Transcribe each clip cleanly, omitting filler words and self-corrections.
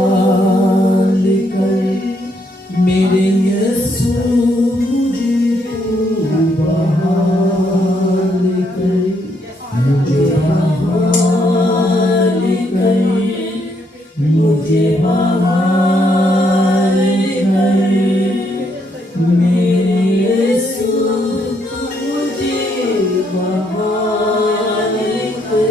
बहाल कर, मेरे यीशु मुझे तू बहाल कर, मुझे बहाल कर, मुझे बहाल कर, मेरे यीशु मुझे बहाल कर।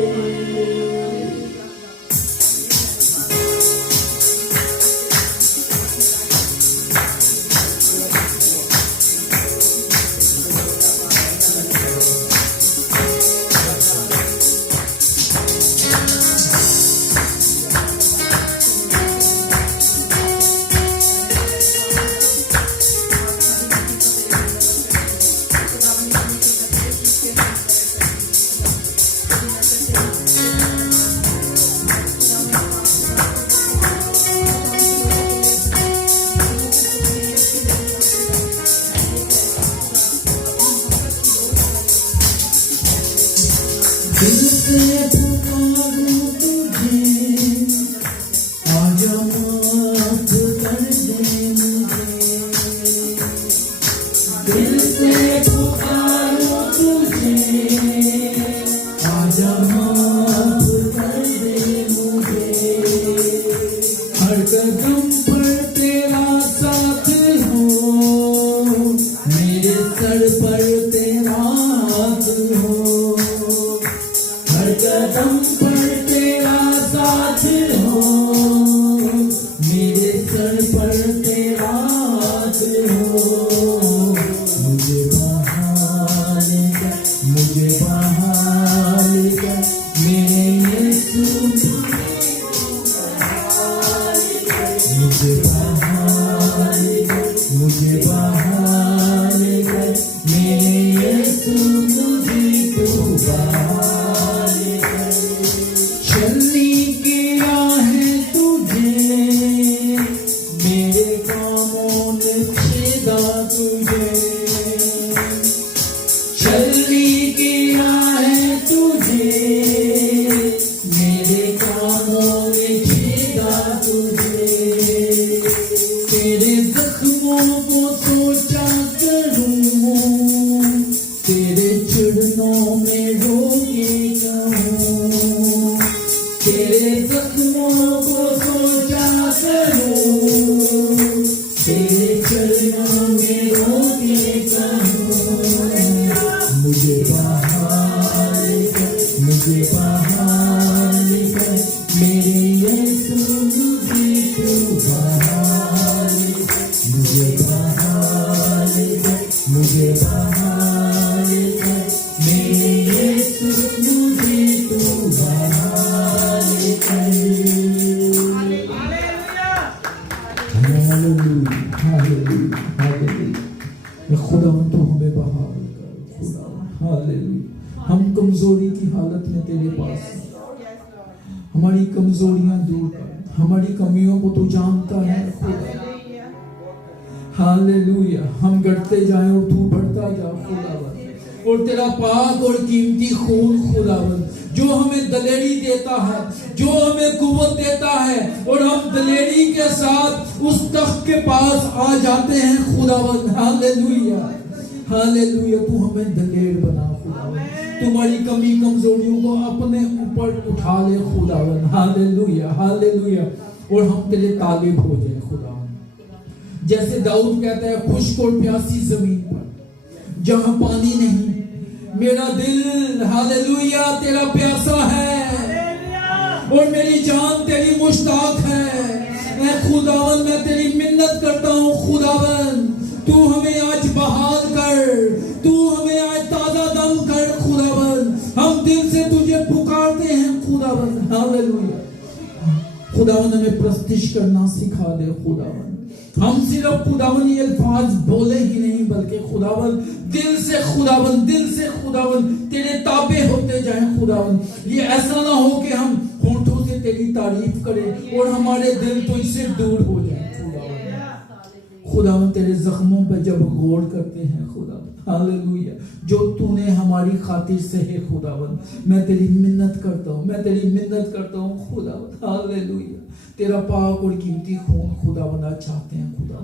दिल से पुकारूं तुझे, आजा माफ कर दे मुझे। दिल से पुकारूं तुझे, आजा माफ कर दे मुझे। हर कदम पर तेरा साथ हो, मेरे सर पर तेरा हाथ हो। हर कदम पर तेरा साथ हो, मेरे सर पर तेरा हाथ हो। मुझे बहाल कर, मुझे बहाल कर, मेरे यीशु मुझे बहाल कर, मुझे बहाल कर, मेरे यीशु मुझे तू बहाल कर। चलने की राहें तुझे, मेरे कामों ने छेदा तुझे। चलने की राहें तुझे, मेरे कामों ने छेदा तुझे। तेरे जख्मों को सोचा करूं, तेरे चरणों में रोके कहूं। तेरे जख्मों को सोचा करूं, तेरे चरणों में रोके कहूं। मुझे बहाल कर, मुझे बहाल कर, मेरे यीशु मुझे तू बहाल कर। मुझे बहाल कर, मुझे बहाल कर, मेरे यीशु मुझे तू बहाल कर। Hallelujah, hallelujah, hallelujah. खुदा तू हमें बहाल कर, खुदा। हालेलुया। हम कमजोरी की हालत में तेरे पास हैं। हमारी कमजोरियां दूर कर, हमारी कमियों को तू जानता है खुदा। हालेलुया। हम घटते जाएं और तू बढ़ता जा खुदावंद। और तेरा पाक और कीमती खून खुदावंद, जो हमें दलेरी देता है, जो हमें कुव्वत देता है, और हम दलेरी के साथ उस तख्त के पास आ जाते हैं खुदावंद। Hallelujah, hallelujah. तू हमें दलेर बना खुदावंद। तुम्हारी कमी कमजोरियों को अपने ऊपर उठा ले खुदावंद। Hallelujah, hallelujah. और हम तेरे तालिब हो जाए खुदावंद। जैसे दाऊद कहता है, खुश्क और प्यासी जमीन पर जहां पानी नहीं, मेरा दिल हालेलुया तेरा प्यासा है, और मेरी जान तेरी मुश्ताक है। मैं खुदावन, मैं तेरी मिन्नत करता हूँ खुदावन, तू हमें आज बहाल कर, तू हमें आज ताजा दम कर खुदावन। हम दिल से तुझे पुकारते हैं खुदावन। हालेलुया। खुदावन हमें प्रस्तिश करना सिखा दे खुदावन। हम सिर्फ खुदावन ये अल्फाज बोले ही नहीं, बल्कि खुदावन दिल से खुदावन तेरे ताबे होते जाएं खुदावन। ये ऐसा ना हो कि हम होंठों से तेरी तारीफ करें और हमारे दिल तो इससे दूर हो जाए खुदावन। तेरे जख्मों पर जब गौर करते हैं खुदावन, हालेलुया, जो तूने हमारी खातिर से है खुदावन, मैं तेरी मिन्नत करता हूँ खुदावन। हालेलुया। तेरा पाक और कीमती खून खुदावन चाहते हैं खुदा,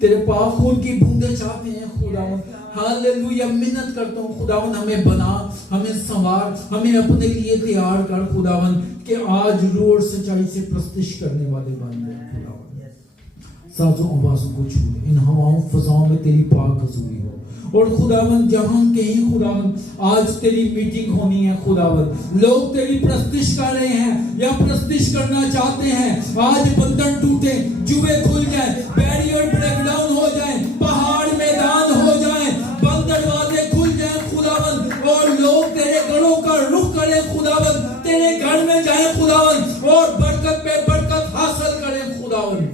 तेरे पाक खून की बूंदे चाहते हैं खुदावन। हालेलुया, मिन्नत करता हूँ खुदावन, हमें बना, हमें संवार, हमें अपने लिए तैयार कर खुदावन, कि आज रूह और सच्चाई से प्रस्तिश करने वाले बन जाए खुदावन। साजों आवाज़ों को छू ले, इन हवाओं फजाओं में तेरी पाक हजूरी हो। और खुदावन जहां कहीं खुदावन आज तेरी मीटिंग होनी है खुदावन, लोग तेरी प्रस्तिश कर रहे हैं या प्रस्तिश करना चाहते हैं, आज बंधन टूटे, जुए खुल जाए, बैरियर ब्रेक डाउन हो जाए, पहाड़ मैदान हो जाए, बंद दरवाजे खुल जाए खुदावन, और लोग तेरे घरों का रुख करें खुदावन, तेरे घर में जाए खुदावन, और बरकत पे बरकत हासिल करें खुदावन।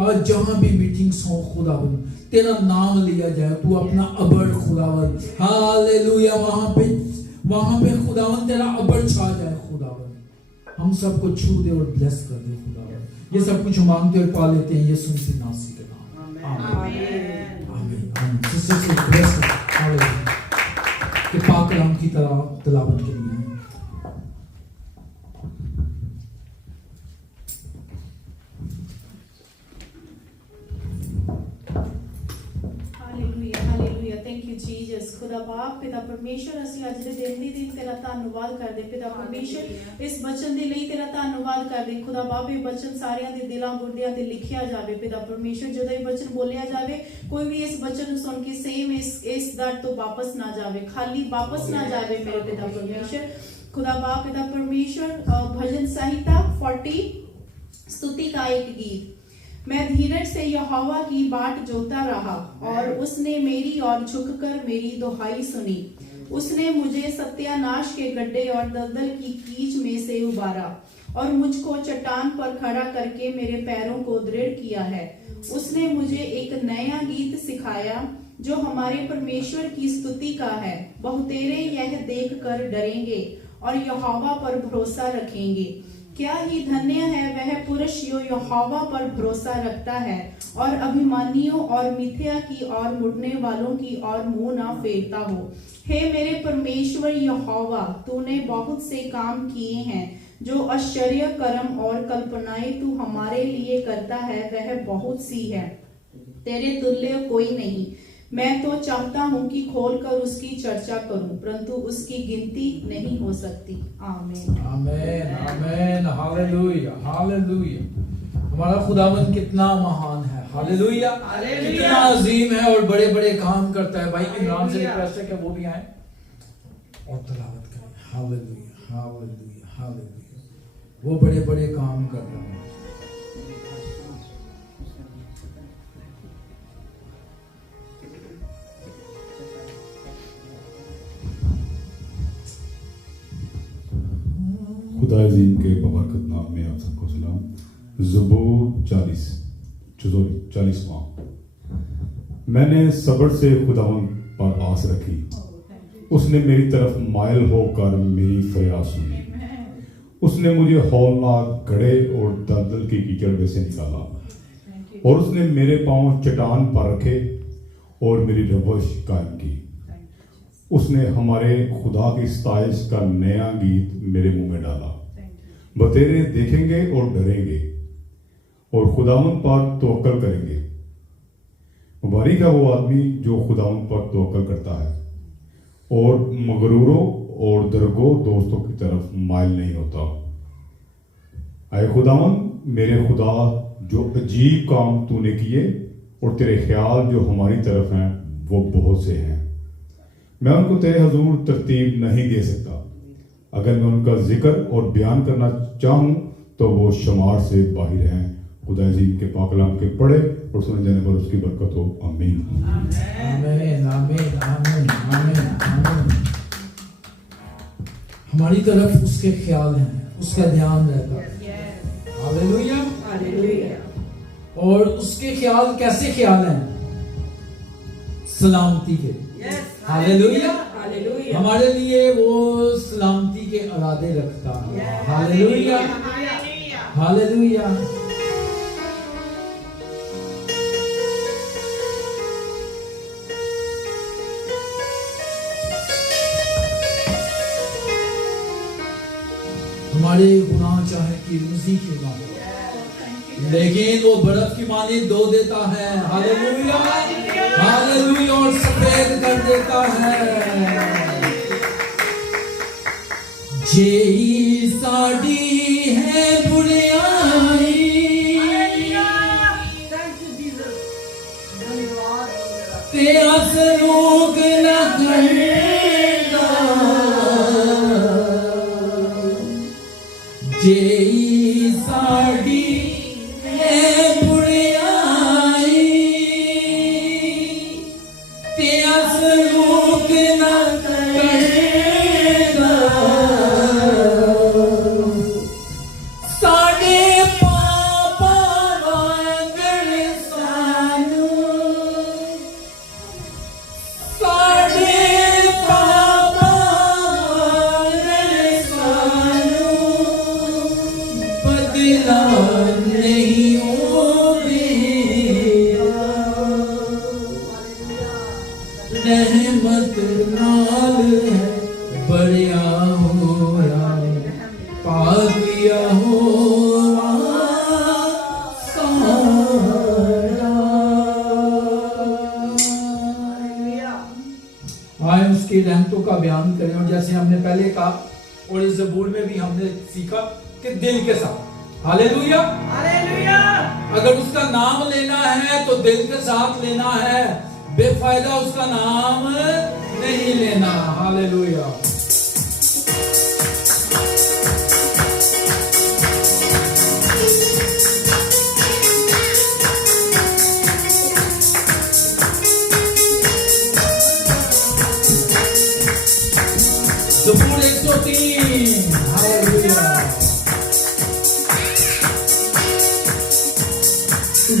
आज जहां भी मीटिंग्स हो खुदावन, तेरा नाम लिया जाए, तू अपना अबर खुदावन, हालेलुया, वहां पे खुदावन तेरा अबर छा जाए खुदावन, हम सबको छू दे और ब्लेस कर दे खुदावन। ये सब कुछ मांगते और पा लेते हैं यीशु मसीह नासरी के नाम, आमीन आमीन आमीन। सिस्टर से ब्लेस कर कि पाक कलाम की तलावत के लिए खुदा बाप पिता परमेश्वर, ਅਸੀਂ ਅੱਜ ਦੇ ਦਿਨ ਲਈ ਤੇਰਾ ਧੰਨਵਾਦ ਕਰਦੇ ਪਿਤਾ ਪਰਮੇਸ਼ਰ, ਇਸ ਬਚਨ ਦੇ ਲਈ ਤੇਰਾ ਧੰਨਵਾਦ ਕਰਦੇ ਖੁਦਾ ਬਾਪ। ਇਹ ਬਚਨ ਸਾਰਿਆਂ ਦੇ ਦਿਲਾਂ ਗੁਰਦਿਆਂ ਤੇ ਲਿਖਿਆ ਜਾਵੇ ਪਿਤਾ ਪਰਮੇਸ਼ਰ, ਜਦੋਂ ਇਹ ਬਚਨ ਬੋਲਿਆ ਜਾਵੇ, ਕੋਈ ਵੀ ਇਸ ਬਚਨ ਨੂੰ ਸੁਣ ਕੇ ਸੇਮ ਇਸ ਦਰ ਤੋਂ ਵਾਪਸ ਨਾ ਜਾਵੇ, ਖਾਲੀ ਵਾਪਸ ਨਾ ਜਾਵੇ ਮੇਰੇ ਪਿਤਾ परमेश्वर। खुदा बाप पिता परमेश्वर, भजन संहिता 40 स्तुति का एक गीत। मैं धीरज से यहोवा की बाट जोता रहा, और उसने मेरी ओर झुककर मेरी दुहाई सुनी। उसने मुझे सत्यानाश के गड्ढे और दलदल की कीच में से उबारा, और मुझको चट्टान पर खड़ा करके मेरे पैरों को दृढ़ किया है। उसने मुझे एक नया गीत सिखाया, जो हमारे परमेश्वर की स्तुति का है। बहुतेरे यह देखकर डरेंगे और यहोवा पर भरोसा रखेंगे। क्या ही धन्य है वह पुरुष जो यहोवा पर भरोसा रखता है, और अभिमानियों और मिथ्या की ओर मुड़ने वालों की ओर मुंह ना फेरता हो। हे मेरे परमेश्वर यहोवा, तूने बहुत से काम किए हैं, जो आश्चर्य कर्म और कल्पनाएं तू हमारे लिए करता है, वह बहुत सी है, तेरे तुल्य कोई नहीं। मैं तो चाहता हूँ कि खोलकर उसकी चर्चा करूं, परंतु उसकी गिनती नहीं हो सकती। आमीन आमीन आमीन, हालेलुया हालेलुया। हमारा खुदावन कितना महान है, हालेलुया, कितना अजीम है और बड़े बड़े काम करता है। भाई इमरान से रिक्वेस्ट है कि वो भी आए और तिलावत करें। हालेलुया हालेलुया हालेलुया, वो बड़े बड़े काम कर रहे हैं। खुदा अज़ीम के बबरकत नाम में आप सबको सलाम। ज़बूर 40वां। मैंने सब्र से खुदावन पर आस रखी, उसने मेरी तरफ मायल होकर मेरी फरियाद सुनी। उसने मुझे हौलनाक घड़े और दलदल की कीचड़ में से निकाला, और उसने मेरे पांव चट्टान पर रखे और मेरी रवश कायम की। उसने हमारे खुदा की सताइश का नया गीत मेरे मुंह में डाला। बतेरे देखेंगे और डरेंगे, और खुदावन पर तवक्कल करेंगे। मुबारक है वो आदमी जो खुदावन पर तवक्कल करता है, और मगरूरों और दरगो दोस्तों की तरफ माइल नहीं होता। आए खुदावन मेरे खुदा, जो अजीब काम तूने किए, और तेरे ख्याल जो हमारी तरफ हैं वो बहुत से हैं। मैं उनको तेरे हजूर तरतीब नहीं दे सकता। अगर मैं उनका जिक्र और बयान करना चाहूँ तो वो शुमार से बाहर हैं। खुदा अज़ीम के पाक कलाम के पढ़े और सुने जाने पर उसकी बरकत हो। आमीन आमीन आमीन आमीन आमीन आमीन। हमारी तरफ उसके ख्याल हैं, उसका ध्यान रहता है। Hallelujah hallelujah. और उसके ख्याल कैसे ख्याल हैं? सलामती के। Hallelujah hallelujah. हमारे लिए वो सलामती के इरादे रखता है। Hallelujah hallelujah. हमारे गुनाह चाहे किरमजी क्यों ना हो, लेकिन वो बर्फ की मानी धो देता है। हालेलुया, हालेलुया, और सफेद कर देता है। जेई साड़ी है बुराई, ते असरूक न करदा, जेई साड़ी है बुराई, ते असरूक न करदा, साडे पापा वांगड़ सानू, साडे पापा वांगड़ सानू बदला नहीं होवेगा, रहमत नाल है बड़िया होया, पापिया होवा सारा। आए उसकी रहमतों का बयान करें, और जैसे हमने पहले कहा और इस ज़बूर में भी हमने सीखा कि दिल के साथ। Hallelujah, hallelujah. अगर उसका नाम लेना है तो दिल के साथ लेना है, बेफायदा उसका नाम नहीं लेना। हालेलुया। ज़बूर 103। हालेलुया।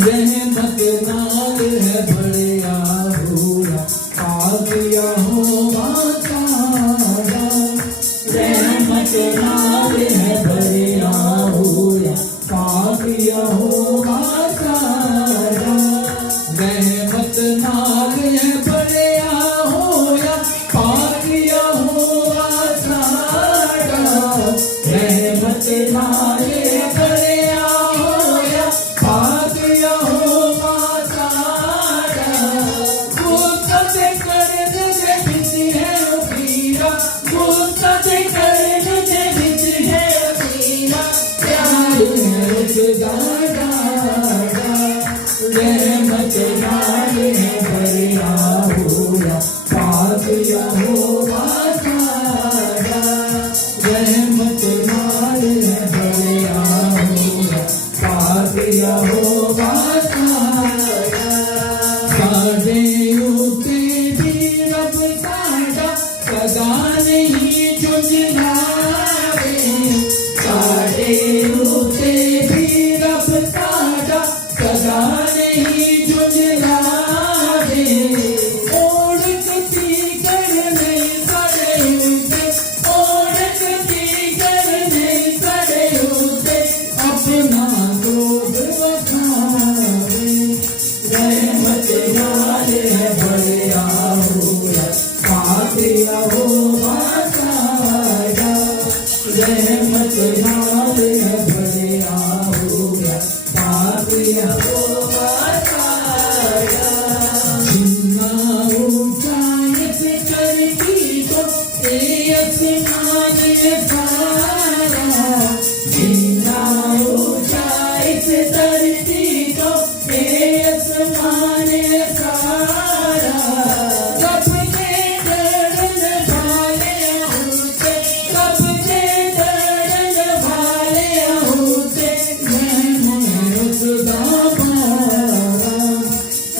रहमत नाल है बड़िया होया, पापिया होवा सारा, रहमत नाल है बड़िया होया, पापिया होवा सारा, रहमत नाल है बड़िया होया, पापिया होवा सारा, रहमत नाल है बड़िया होया, पापिया होवा सारा, गुस्सा से करने दे बिच है पीरा, गुस्सा से करने दे बिच है पीरा, प्यार है खुदा दादा, रहमत नाल है बड़िया होया, पापिया होवा सारा, रहमत नाल है बड़िया होया, पापिया होवा सारा, साडे उते भी रब साडा सदा नहीं झुंझलावे, साडे उते भी रब साडा सदा नहीं झुंझलावे, ओढ़ कती कर नहीं साडे उते, ओढ़ कती कर नहीं साडे उते, अपना क्रोध बखावे, रहमत नाल है बड़िया होया, पापिया होवा सारा, रहमत नाल है बड़िया होया, पापिया होवा सारा, जिन्ना ऊंचाई से करती तो ये आसमान है सारा, जिन्ना ऊंचाई से धरती तो ये आसमान है सारा, सबके दर्द भाले होते, सबके दर्द भाले होते, मैं खुदा पारा,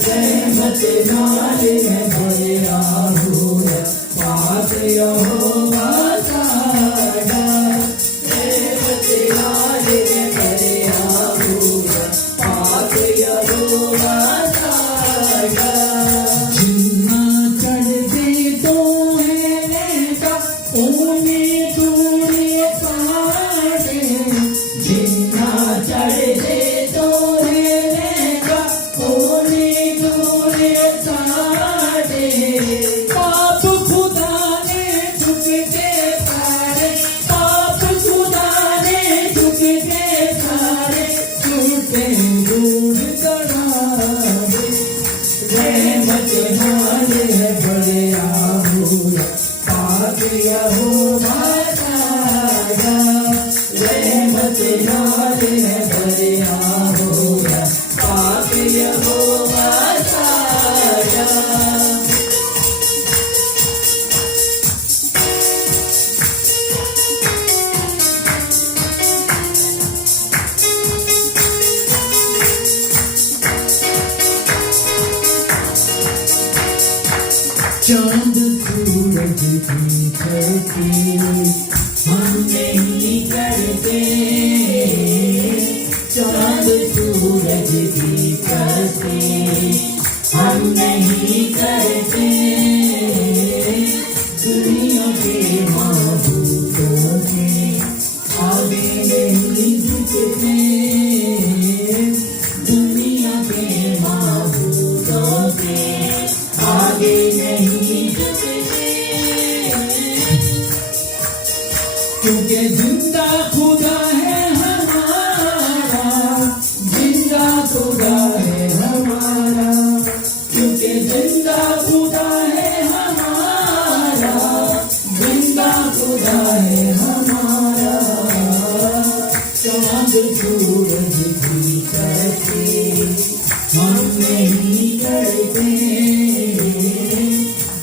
रहमत नाल है बड़िया होया, पापिया होवा सारा, दूर करा दे, रहमत नाले है बड़े आहुरा, पाक यहोवा ताजा, रहमत नाले है बड़े आहुरा, पाक यहोवा ताजा। चांद सूरज की करते हम नहीं करते, चांद सूरज की करते हम नहीं करते, दुनिया के माबूदों के आगे नहीं झुकते, दुनिया के माबूदों के आगे नहीं झुकते, क्योंकि जिंदा खुदा है हमारा, जिंदा खुदा है हमारा, क्योंकि जिंदा खुदा है हमारा, जिंदा खुदा है हमारा। चांद सूरज की करते हम नहीं करते,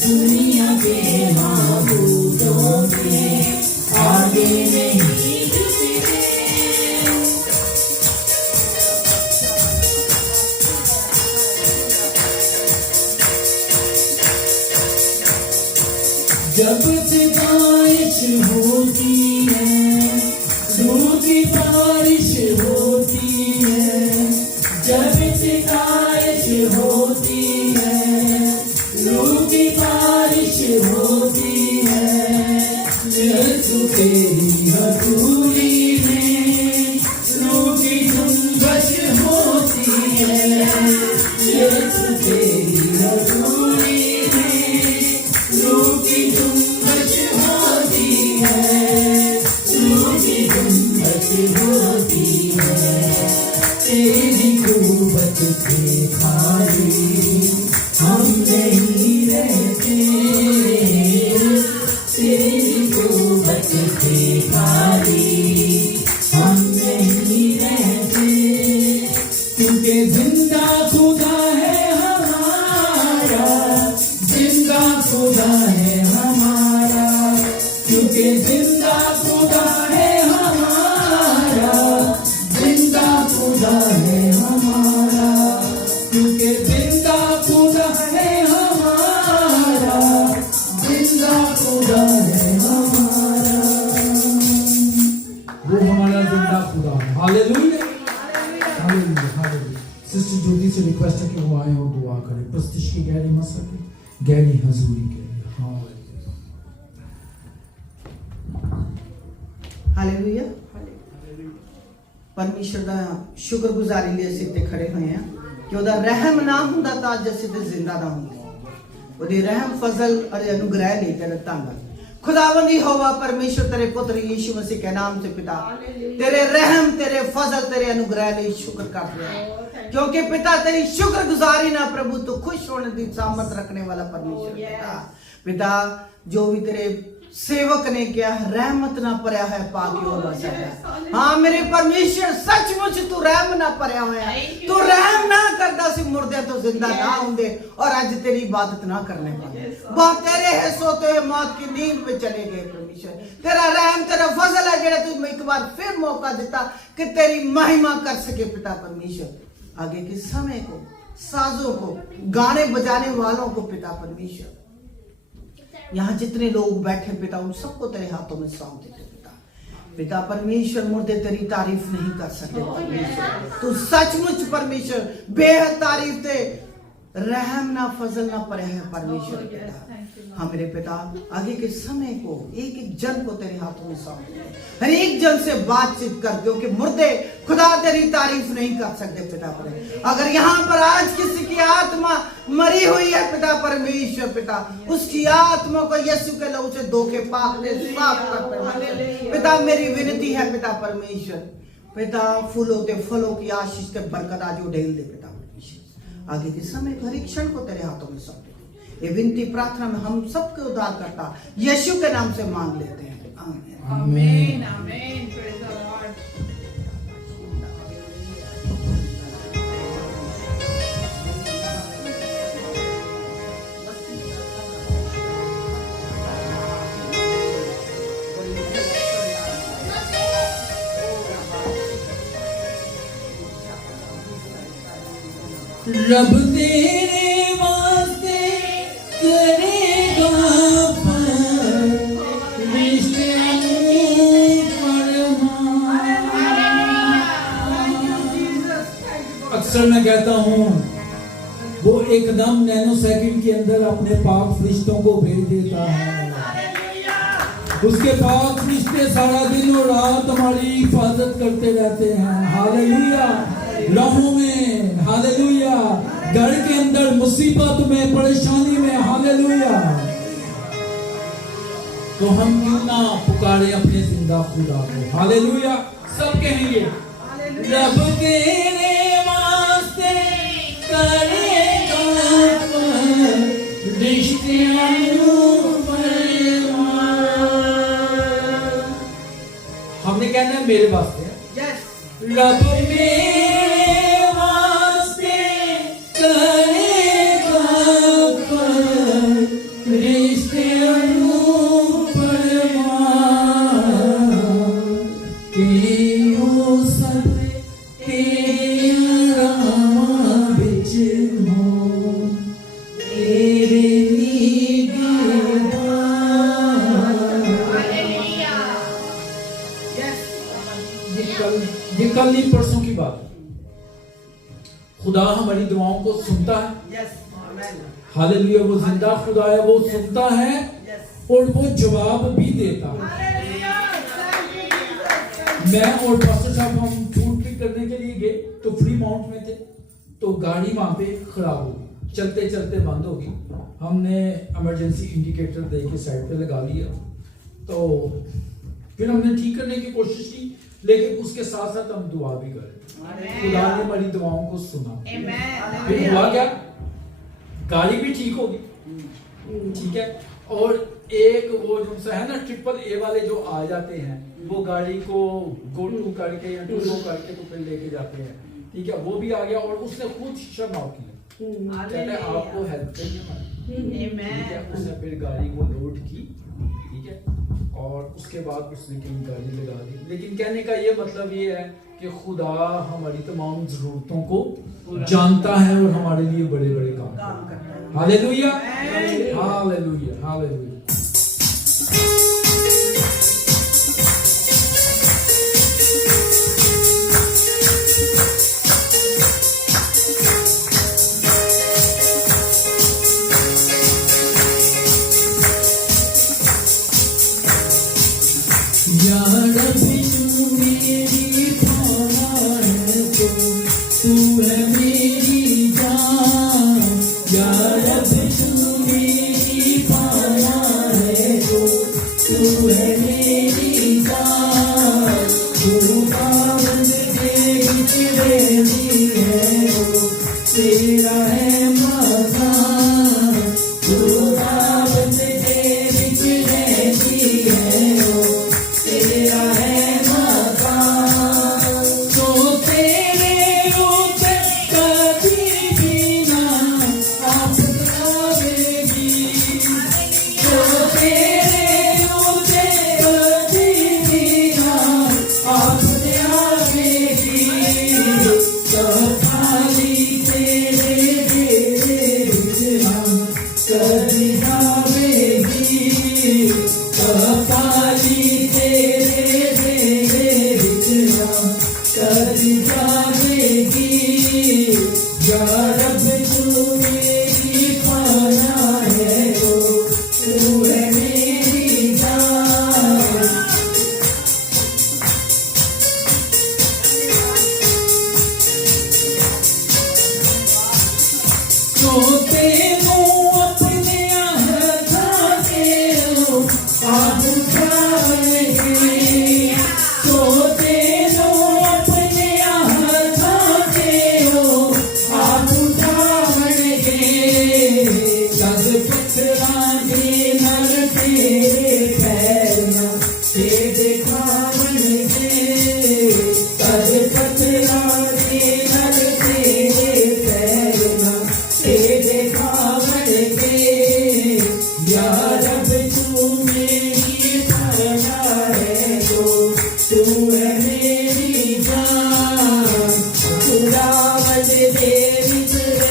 दुनिया के माबूदों के आगे नहीं झुकते। जब से बारिश होती है, रूह की बारिश होती है, जब से बारिश होती है, रूह की बारिश होती है, यीशु तेरी हजूरी में रूह की झुंबश होती है, यीशु तेरी हजूरी में रूह की झुंबश होती है, रूह की झुंबश होती है। तेरी कुव्वत के खाली हम नहीं रहते, तेरी कुव्वत के खाली हम नहीं रहते, क्योंकि जिंदा खुदा है हमारा, जिंदा खुदा है हमारा, क्योंकि जिंदा खुदा है हमारा, जिंदा खुदा है हमारा, क्योंकि जिंदा खुदा है हमारा, जिंदा खुदा है हमारा। वो हमारा जिंदा खुदा है। Hallelujah, hallelujah, hallelujah. सिस्टर ज्योति से रिक्वेस्ट है कि वो आए और दुआ करें प्रस्तिश की गहरी मसले, गहरी हजूरी के लिए। हालेलुया। परमेश्वर ਦਾ ਸ਼ੁਕਰਗੁਜ਼ਾਰੀ ਲਈ ਅਸੀਂ ਤੇ ਖੜੇ ਹੋਏ ਹਾਂ ਕਿ ਉਹਦਾ ਰਹਿਮ ਨਾ ਹੁੰਦਾ ਤਾਂ ਅੱਜ ਅਸੀਂ ਤੇ ਜ਼ਿੰਦਾ ਨਾ ਹੁੰਦੇ। ਉਹਦੀ ਰਹਿਮ ਫਜ਼ਲ ਅਤੇ ਅਨੁਗ੍ਰਹਿ ਲਈ ਤੇਰਾ ਧੰਨਵਾਦ। खुदावंदी होवा परमेश्वर तेरे पुत्र यीशु मसीह के नाम से पिता तेरे रहम तेरे फजल तेरे अनुग्रह लिए शुक्र करते हैं, क्योंकि पिता तेरी शुक्रगुजारी ना प्रभु तो खुश होने की सामर्थ रखने वाला परमेश्वर पिता। पिता जो भी तेरे सेवक ने किया रहमत ना परया है पाकी होगा सदा। हाँ मेरे परमेश्वर सचमुच तू रहम ना परया होया, तू रहम ना करदा सी मुर्दे तो जिंदा ना होंदे और आज तेरी इबादत ना करने पाए। बहुत तेरे है सोते हुए मौत की नींद में चले गए परमेश्वर। तेरा रहम तेरा फजल है जेड़ा तू एक बार फिर मौका देता कि तेरी महिमा कर सके पिता परमेश्वर। आगे के समय को साजों को गाने बजाने वालों को पिता परमेश्वर, यहाँ जितने लोग बैठे पिता उन सबको तेरे हाथों में सौंप देते पिता। पिता परमेश्वर मुर्दे तेरी तारीफ नहीं कर सकते परमेश्वर, तू सचमुच परमेश्वर बेहद तारीफ थे रहम ना फजल ना परे है परमेश्वर पिता। हाँ मेरे पिता आगे के समय को एक एक जन को तेरे हाथों में सौंप दे, हर एक जन से बातचीत कर, क्योंकि मुर्दे खुदा तेरी तारीफ नहीं कर सकते पिता पर। अगर यहाँ पर आज किसी की आत्मा मरी हुई है पिता परमेश्वर पिता, उसकी आत्मा को यीशु के लहू से धोखे पाक दे, साफ कर पिता। मेरी विनती है पिता परमेश्वर पिता फूलों ते फलों की आशीष ते बरकत आज उड़ेल दे पिता परमेश्वर। आगे के समय हर एक क्षण को तेरे हाथों में सौंप देते। ये विनती प्रार्थना में हम सबके उद्धार करता यीशु के नाम से मांग लेते हैं, आमीन। Amen. Amen. Praise the Lord. रब तेरे वास्ते करेगा रिश्ते अक्सर मैं कहता हूँ वो एकदम नैनो सेकंड के अंदर अपने पाक फरिश्तों को भेज देता है। उसके पाक फरिश्ते सारा दिन और रात हमारी हिफाजत करते रहते हैं। हालेलुया। राहों में, हालेलुया, घर के अंदर, मुसीबत में, परेशानी में, हालेलुया। तो हम क्यों ना पुकारे अपने जिंदा खुदा को। हालेलुया। सब कहेंगे रब तेरे वास्ते करेगा रिश्तियां हमने कहना है मेरे वास्ते रब मेरे वास्ते करेगा रिश्तियां कल नहीं परसों की बात। खुदा हमारी दुआओं को सुनता है। हालेलुया। वो जिंदा खुदा है, वो सुनता है और वो जवाब भी देता है। मैं और पास्टर साहब हम फूड पिक करने के लिए गए तो फ्री माउंट में थे, तो गाड़ी वहां पे खराब हो गई, चलते चलते बंद हो गई। हमने इमरजेंसी इंडिकेटर दे के साइड पे लगा लिया, तो फिर हमने ठीक करने की कोशिश की, लेकिन उसके साथ साथ हम दुआ भी करें। खुदा ने हमारी दुआओं को सुना। फिर हुआ क्या, गाड़ी भी ठीक होगी, ठीक है। और एक वो जो है ना ट्रिपल ए वाले जो आ जाते हैं, वो गाड़ी को गो टू करके या टू गो करके तो फिर लेके जाते हैं, ठीक है। वो भी आ गया और उसने खुद शीशा नॉक किया, कहते हैं आपको हेल्प चाहिए हमारी। उसने फिर गाड़ी को लोड की, ठीक है, और उसके बाद उसने कहीं गाड़ी लगा दी। लेकिन कहने का ये मतलब ये है कि खुदा हमारी तमाम जरूरतों को जानता है और हमारे लिए बड़े बड़े काम करता है। Hallelujah, hallelujah, hallelujah.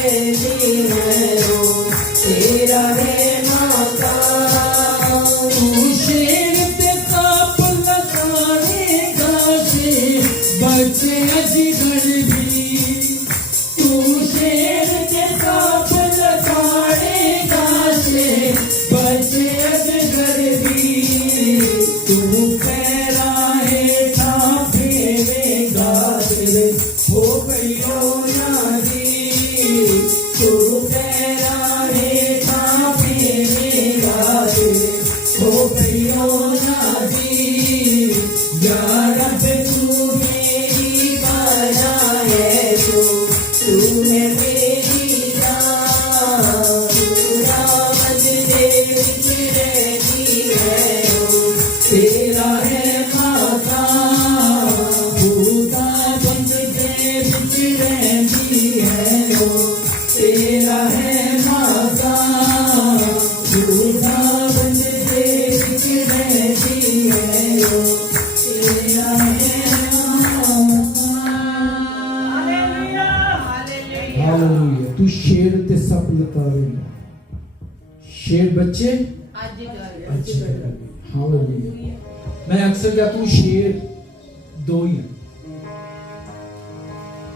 रहती है वो तेरा है मकान। तू शेर पे सांप लगाएगा से बचे अजगर भी। तू शेर पे सांप लगाएगा से बचे अजगर भी। तू पैरा हेठा फेरेगा तेरे खोपड़ियों नादी। तू पैरा हेठा फेरेगा तेरे खोपड़ियों नादी। या रब तू मेरी बना है तो तू है मेरी जान। तू रावत देव की रहती है वो तेरा है मकान। खुदा बंद देव की रहती है वो तेरा है मकान। खुदा बंद देव की रहती है वो तेरा है हालेलुया। तू शेर ते सब लतावेगा। शेर बच्चे अच्छा हालेलुया। मैं अक्सर कहता हूँ शेर दो ही है।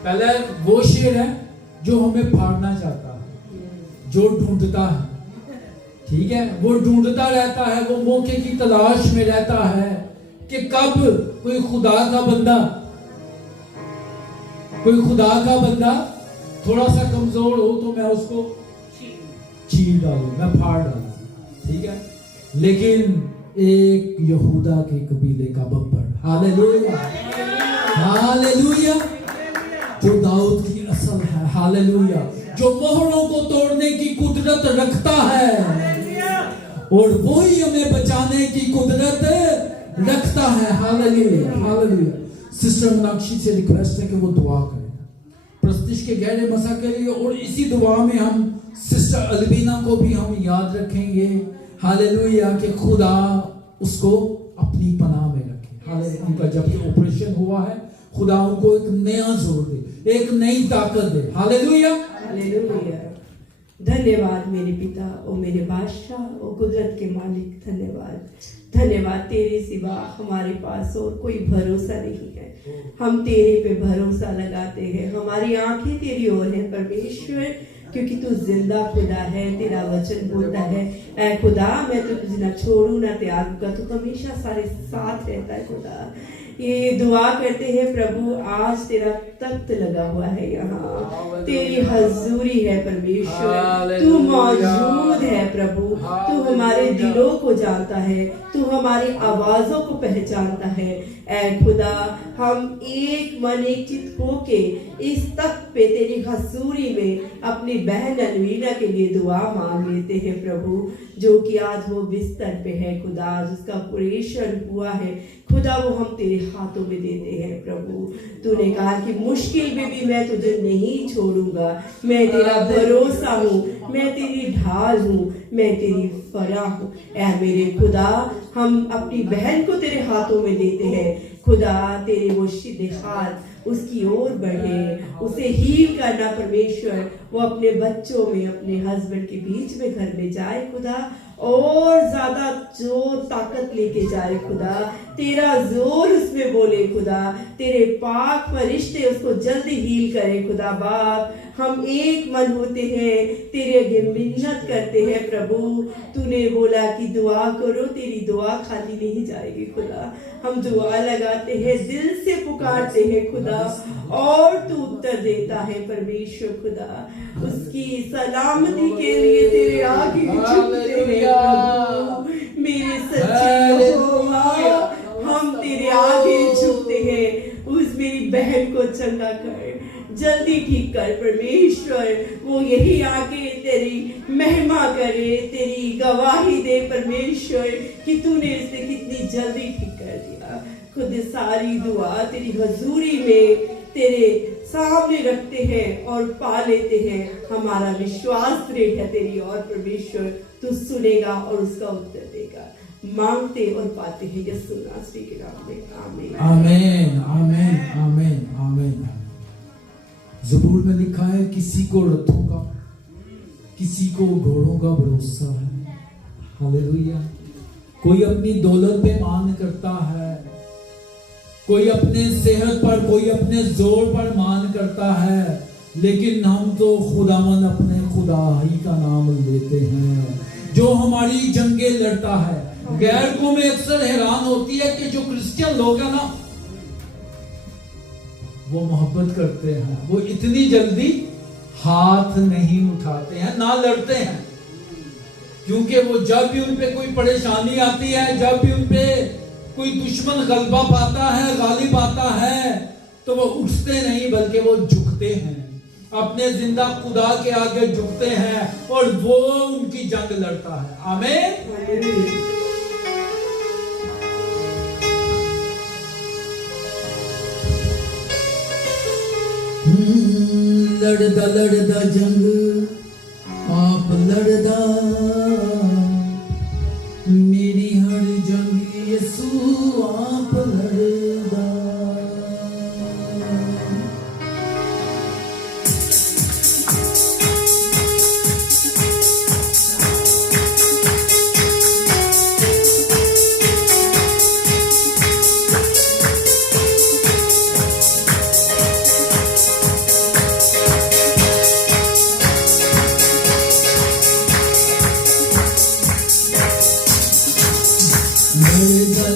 पहला वो शेर है जो हमें फाड़ना चाहता है, जो ढूंढता है, ठीक है, वो ढूंढता रहता है, वो मौके की तलाश में रहता है कि कब कोई खुदा का बंदा थोड़ा सा कमजोर हो तो मैं उसको चीर डालूं, मैं फाड़ डालूं, ठीक है। लेकिन एक यहूदा के कबीले का बब्बर, हालेलुया हालेलुया, जो दाऊद की नस्ल है, हालेलुया, जो मोहरों को तोड़ने की कुदरत रखता है और वही हमें बचाने की कुदरत रखता है, हालेलुया हालेलुया। सिस्टर मीनाक्षी से रिक्वेस्ट है कि वो दुआ करें, प्रस्तिश के गहरे मसा करिए और इसी दुआ में हम सिस्टर अलबीना को भी हम याद रखेंगे, हालेलुया, कि खुदा उसको अपनी पनाह में रखे, हालेलुया। उनका जब ये ऑपरेशन हुआ है, खुदा उनको एक नया जोर दे, एक नई ताकत दे, हालेलुया हालेलुया। धन्यवाद मेरे पिता और मेरे बादशाह और कुदरत के मालिक, धन्यवाद धन्यवाद। तेरे सिवा हमारे पास और कोई भरोसा नहीं है, हम तेरे पे भरोसा लगाते हैं, हमारी आंखें तेरी ओर है परमेश्वर, क्योंकि तू जिंदा खुदा है। तेरा वचन बोलता है, ऐ खुदा मैं तो तुझे ना छोड़ू ना त्यागू का, तू हमेशा सारे साथ रहता है खुदा। ये दुआ करते हैं प्रभु, आज तेरा तख्त लगा हुआ है, यहाँ तेरी हजूरी है परमेश्वर, तू मौजूद है प्रभु, तू हमारे दिलों को जानता है, तू हमारी आवाजों को पहचानता है। ऐ खुदा हम एक मन एक चित होके इस तख्त पे तेरी हजूरी में अपनी बहन अनवीना के लिए दुआ मांग लेते हैं प्रभु, जो कि आज वो बिस्तर पे है खुदा, जिसका ऑपरेशन हुआ है खुदा, वो हम तेरे हाथों में देते हैं प्रभु। तूने कहा कि मुश्किल में भी मैं तुझे नहीं छोड़ूंगा, मैं तेरा भरोसा हूँ, मैं तेरी ढाल हूँ, मैं तेरी फरा हूँ। ऐ मेरे खुदा हम अपनी बहन को तेरे हाथों में देते हैं खुदा, तेरे वो सीधे हाथ उसकी ओर बढ़े, उसे हील करना परमेश्वर, वो अपने बच्चों में अपने हस्बैंड के बीच में घर में जाए खुदा, और ज्यादा जोर ताकत लेके जाए खुदा, तेरा जोर उसमें बोले खुदा, तेरे पाक फरिश्ते उसको जल्दी हील करे खुदा। बाप हम एक मन होते हैं, तेरे आगे मिन्नत करते हैं प्रभु, तूने बोला कि दुआ करो, तेरी दुआ खाली नहीं जाएगी खुदा। हम दुआ लगाते हैं, दिल से पुकारते हैं खुदा, और तू उत्तर देता है परमेश्वर खुदा। उसकी सलामती के लिए तेरे आगे झुकते हैं प्रभु, मेरे सच्चे यहोवा, हम तेरे आगे झुकते हैं। उस मेरी बहन को चंगा कर, जल्दी ठीक कर परमेश्वर, वो यही आके तेरी महिमा करे, तेरी गवाही दे परमेश्वर कि तूने इसे कितनी जल्दी ठीक कर दिया। खुद सारी दुआ तेरी हजूरी में तेरे सामने रखते हैं और पा लेते हैं। हमारा विश्वास दृढ़ है तेरी और परमेश्वर, तू सुनेगा और उसका उत्तर देगा। मांगते और पाते हैं यीशु नासरी के नाम में, आमीन आमीन आमीन आमीन आमीन। ज़बूर में लिखा है, किसी को रथों का, किसी को घोड़ों का भरोसा है। हालेलुया। कोई अपनी दौलत पे मान करता है, कोई अपने सेहत पर, कोई अपने जोर पर मान करता है, लेकिन हम तो खुदावन अपने खुदा ही का नाम लेते हैं, जो हमारी जंगे लड़ता है। गैर कौमें अक्सर हैरान होती है कि जो क्रिश्चियन लोग हैं ना, वो मोहब्बत करते हैं, वो इतनी जल्दी हाथ नहीं उठाते हैं, ना लड़ते हैं, क्योंकि वो जब भी उन पे कोई परेशानी आती है, जब भी उन पे कोई दुश्मन गलबा पाता है, गालिब आता है, तो वो उठते नहीं बल्कि वो झुकते हैं, अपने जिंदा खुदा के आगे झुकते हैं और वो उनकी जंग लड़ता है। आमीन। लड़दा लड़दा जंग आप लड़दा, मेरी हर जंग यीशु आप लड़दा।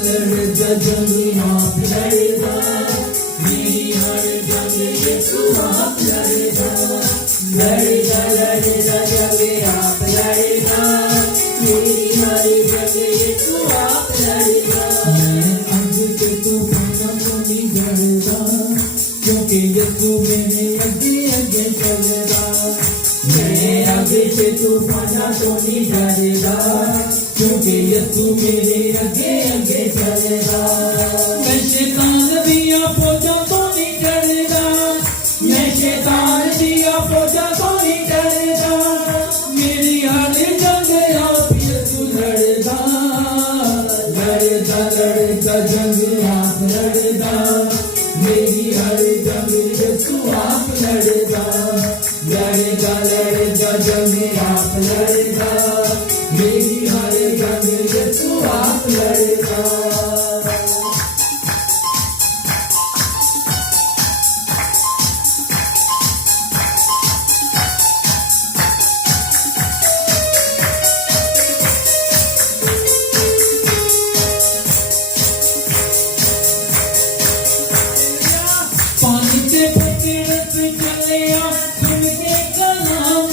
लड़दा जंग आप लड़दा, मेरी हर जंग यीशु आप लड़दा। लड़दा लड़दा जंग आप लड़दा, मेरी हर जंग यीशु आप लड़दा। मैं अग के तूफानों को नहीं डरदा, क्योंकि यीशु मेरे आगे आगे चलदा। मैं अग के तूफानों को नहीं डरदा, क्योंकि यीशु मेरे आगे आगे चलेगा। मैं शैतान दिया फौजा तो नहीं डरदा, मैं शैतान दिया फौजा तो नहीं डरदा। मेरी हर जंग आप यीशु लड़दा। लड़दा लड़दा जंग आप लड़दा, मेरी हर जंग यीशु आप लड़दा। लड़दा लड़दा जंग आप लड़दा, मेरी हर जंग यीशु आप लड़दा। पानी से फकीरत चलिया सुन के कलाम,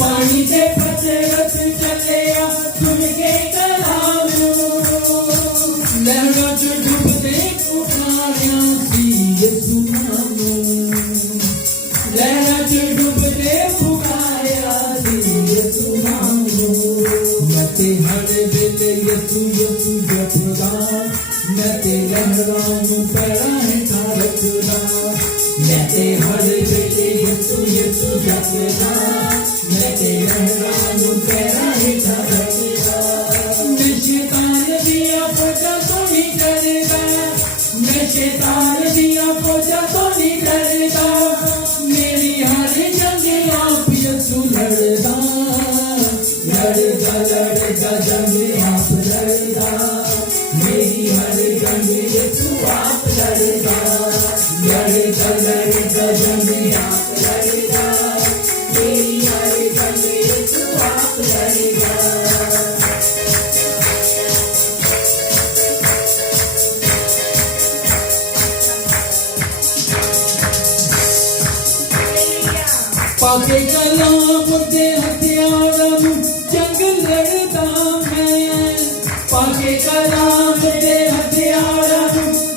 पानी से फकीरत चलिया सुन के कलाम। लहरों च डूबते पुकारिया सी यीशु नाम, लहरों च डूबते पुकारिया सी यीशु नाम। मैं ते हर वेले यीशु यीशु जपदा, मैं ते लहरां नूं पैरां हेठां रखदा। मैं ते हर वेले यीशु यीशु जपदा, मैं ते लहरां नूं पैरां हेठां रखदा। मैं शैतान दिया फौजा तो नहीं डरदा, मैं शैतान दिया फौजा तो नहीं डरदा। मेरी हर जंग आप यीशु लड़दा। लड़दा लड़दा जंग आप लड़दा, मेरी हर जंग यीशु आप लड़दा। लड़दा लड़दा जंग आप लड़दा, मेरी हर जंग यीशु आप लड़दा। पाके कलाम दे हथियार जंग लड़दा मैं, पाके कलाम दे हथियार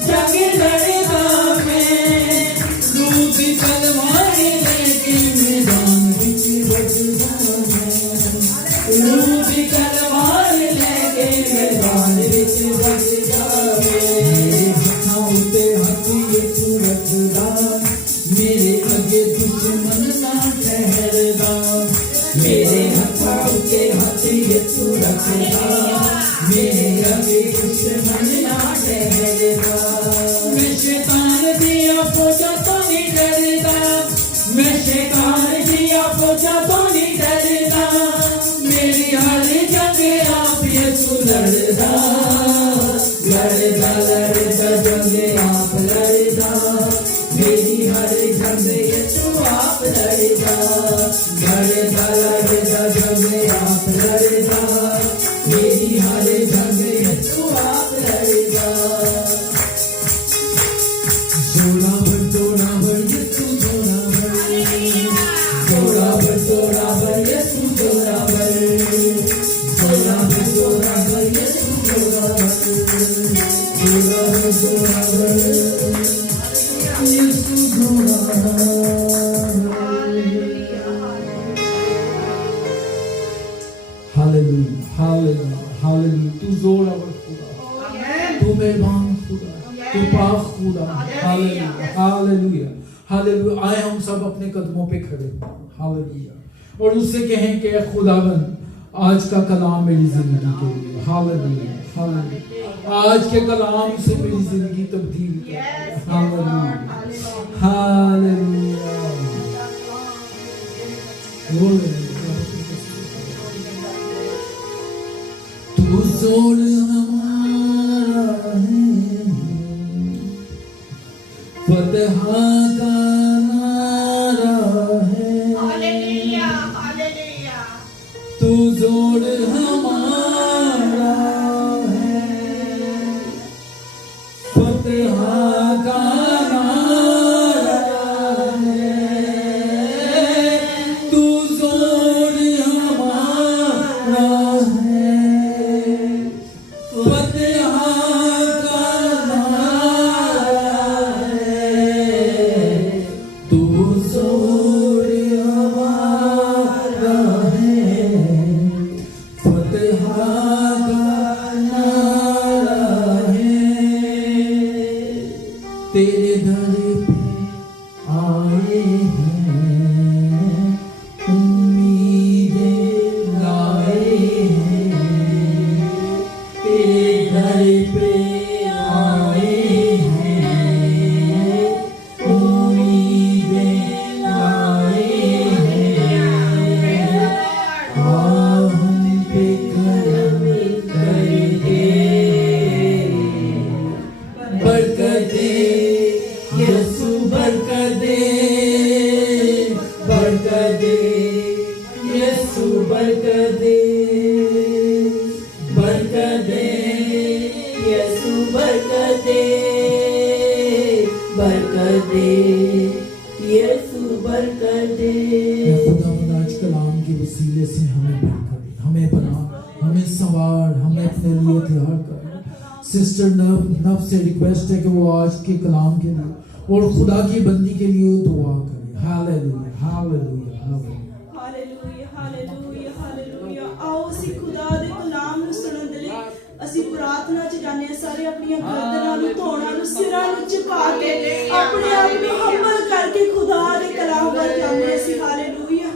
जंग लड़दा मैं। दूधी तलवार लेके मैदान विच बजदा मैं, दूधी तलवार लेके मैदान विच बजदा मैं। मेरे हथां उत्ते हथ यीशु रखदा, मेरे अगे दुश्मन ना ठहरदा। मेरे हथां उत्ते हथ यीशु रखदा, मेरे अगे दुश्मन ना ठहरदा। मैं शैतान दिया फौजा तो नहीं डरदा, शैतान दिया फौजा तो नहीं डरदा, मेरी हर जंग आप यीशु लड़दा, लड़दा लड़दा जंग आप लड़दा, मेरी हर जंग यीशु आप लड़दा, लड़दा लड़दा जंग आप लड़दा, मेरी हर जंग यीशु आप लड़दा। जोड़ा भर यीशु जोड़ा भर, जोड़ा भर यीशु जोड़ा भर, जोड़ा भर यीशु जोड़ा भर, जोड़ा भर यीशु जोड़ा भर। Hallelujah hallelujah hallelujah. तू जोड़ा भर खुदा, तू मेहरबान खुदा, तू पाक खुदा। Hallelujah hallelujah hallelujah. आए हम सब अपने कदमों पे खड़े, हालेलुया, और उससे कहें कि खुदावन आज का कलाम मेरी जिंदगी के लिए, हालेलुया हालेलुया, आज के कलाम से मेरी जिंदगी तब्दील कर, हालेलुया हालेलुया। तू जोड़ हमारा है, फतह का नारा है, हालेलुया हालेलुया। तू जोड़ हमारा है, फतह का नारा है, तू जोड़ हमारा है, फतह का नारा है, तू जोड़ हमारा है, फतह का नारा है। तेरे दर पे आए हैं, उम्मीदें लाए हैं, तेरे दर पे आए हैं, उम्मीदें लाए हैं, हम पे करम कर दे, बरकत दे यीशु, बरकत दे, बरकत दे यीशु, बरकत दे, बरकत दे यीशु, बरकत दे, बरकत दे यीशु, बरकत दे। खुदावंद आज कलाम के वसीले से हमें बरकत दे, हमें बना, हमें संवार, हमें अपने लिए तैयार कर। सिस्टर नव से रिक्वेस्ट है कि वो आज के कलाम के लिए और खुदा की बंदी के लिए दुआ करे। Hallelujah hallelujah hallelujah. Hallelujah hallelujah hallelujah. ਆਓ ਅਸੀਂ ਖੁਦਾ ਦੇ ਕਲਾਮ ਨੂੰ ਸੁਣਨ ਦੇ ਲਈ ਅਸੀਂ ਪ੍ਰਾਰਥਨਾ ਚ ਜਾਂਦੇ ਹਾਂ। ਸਾਰੇ ਆਪਣੀਆਂ ਗਰਦਨਾਂ ਨੂੰ, ਧੌਣਾਂ ਨੂੰ, ਸਿਰਾਂ ਨੂੰ ਝੁਕਾ ਕੇ ਆਪਣੇ ਆਪ ਨੂੰ ਹੰਬਲ ਕਰਕੇ ਖੁਦਾ ਦੇ ਕਲਾਮ ਵੱਲ ਜਾਂਦੇ ਹਾਂ ਅਸੀਂ। ਹਾਲੇਲੂਇਆ।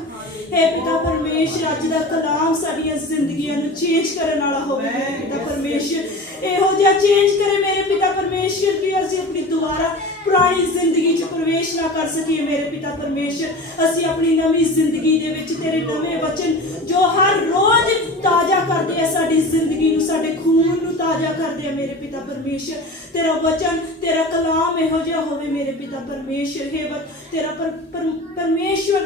हे पिता परमेश्वर, ਅੱਜ ਦਾ ਕਲਾਮ ਸਾਡੀਆਂ ਜ਼ਿੰਦਗੀਆਂ ਨੂੰ ਚੇਂਜ ਕਰਨ ਵਾਲਾ ਹੋਵੇ ਮੇਰੇ ਪਿਤਾ ਪਰਮੇਸ਼ਰ। ਇਹੋ ਜਿਹਾ ਚੇਂਜ ਕਰੇ ਮੇਰੇ ਪਿਤਾ ਪਰਮੇਸ਼ਰ ਕਿ ਅਸੀਂ ਆਪਣੀ ਦੁਬਾਰਾ ਪੁਰਾਣੀ ਜ਼ਿੰਦਗੀ 'ਚ ਪ੍ਰਵੇਸ਼ ਨਾ ਕਰ ਸਕੀਏ ਮੇਰੇ ਪਿਤਾ ਪਰਮੇਸ਼ਰ। ਅਸੀਂ ਆਪਣੀ ਨਵੀਂ ਜ਼ਿੰਦਗੀ ਦੇ ਵਿੱਚ ਤੇਰੇ ਨਵੇਂ ਵਚਨ ਜੋ ਹਰ ਰੋਜ਼ ਤਾਜ਼ਾ ਕਰਦੇ ਆ ਸਾਡੀ ਜ਼ਿੰਦਗੀ ਨੂੰ, ਸਾਡੇ ਖੂਨ ਨੂੰ ਤਾਜ਼ਾ ਕਰਦੇ ਆ ਮੇਰੇ ਪਿਤਾ ਪਰਮੇਸ਼ਰ। ਤੇਰਾ ਵਚਨ, ਤੇਰਾ ਕਲਾਮ ਇਹੋ ਜਿਹਾ ਹੋਵੇ ਮੇਰੇ ਪਿਤਾ ਪਰਮੇਸ਼ਰ। हे ਤੇਰਾ ਪਰਮੇਸ਼ਰ,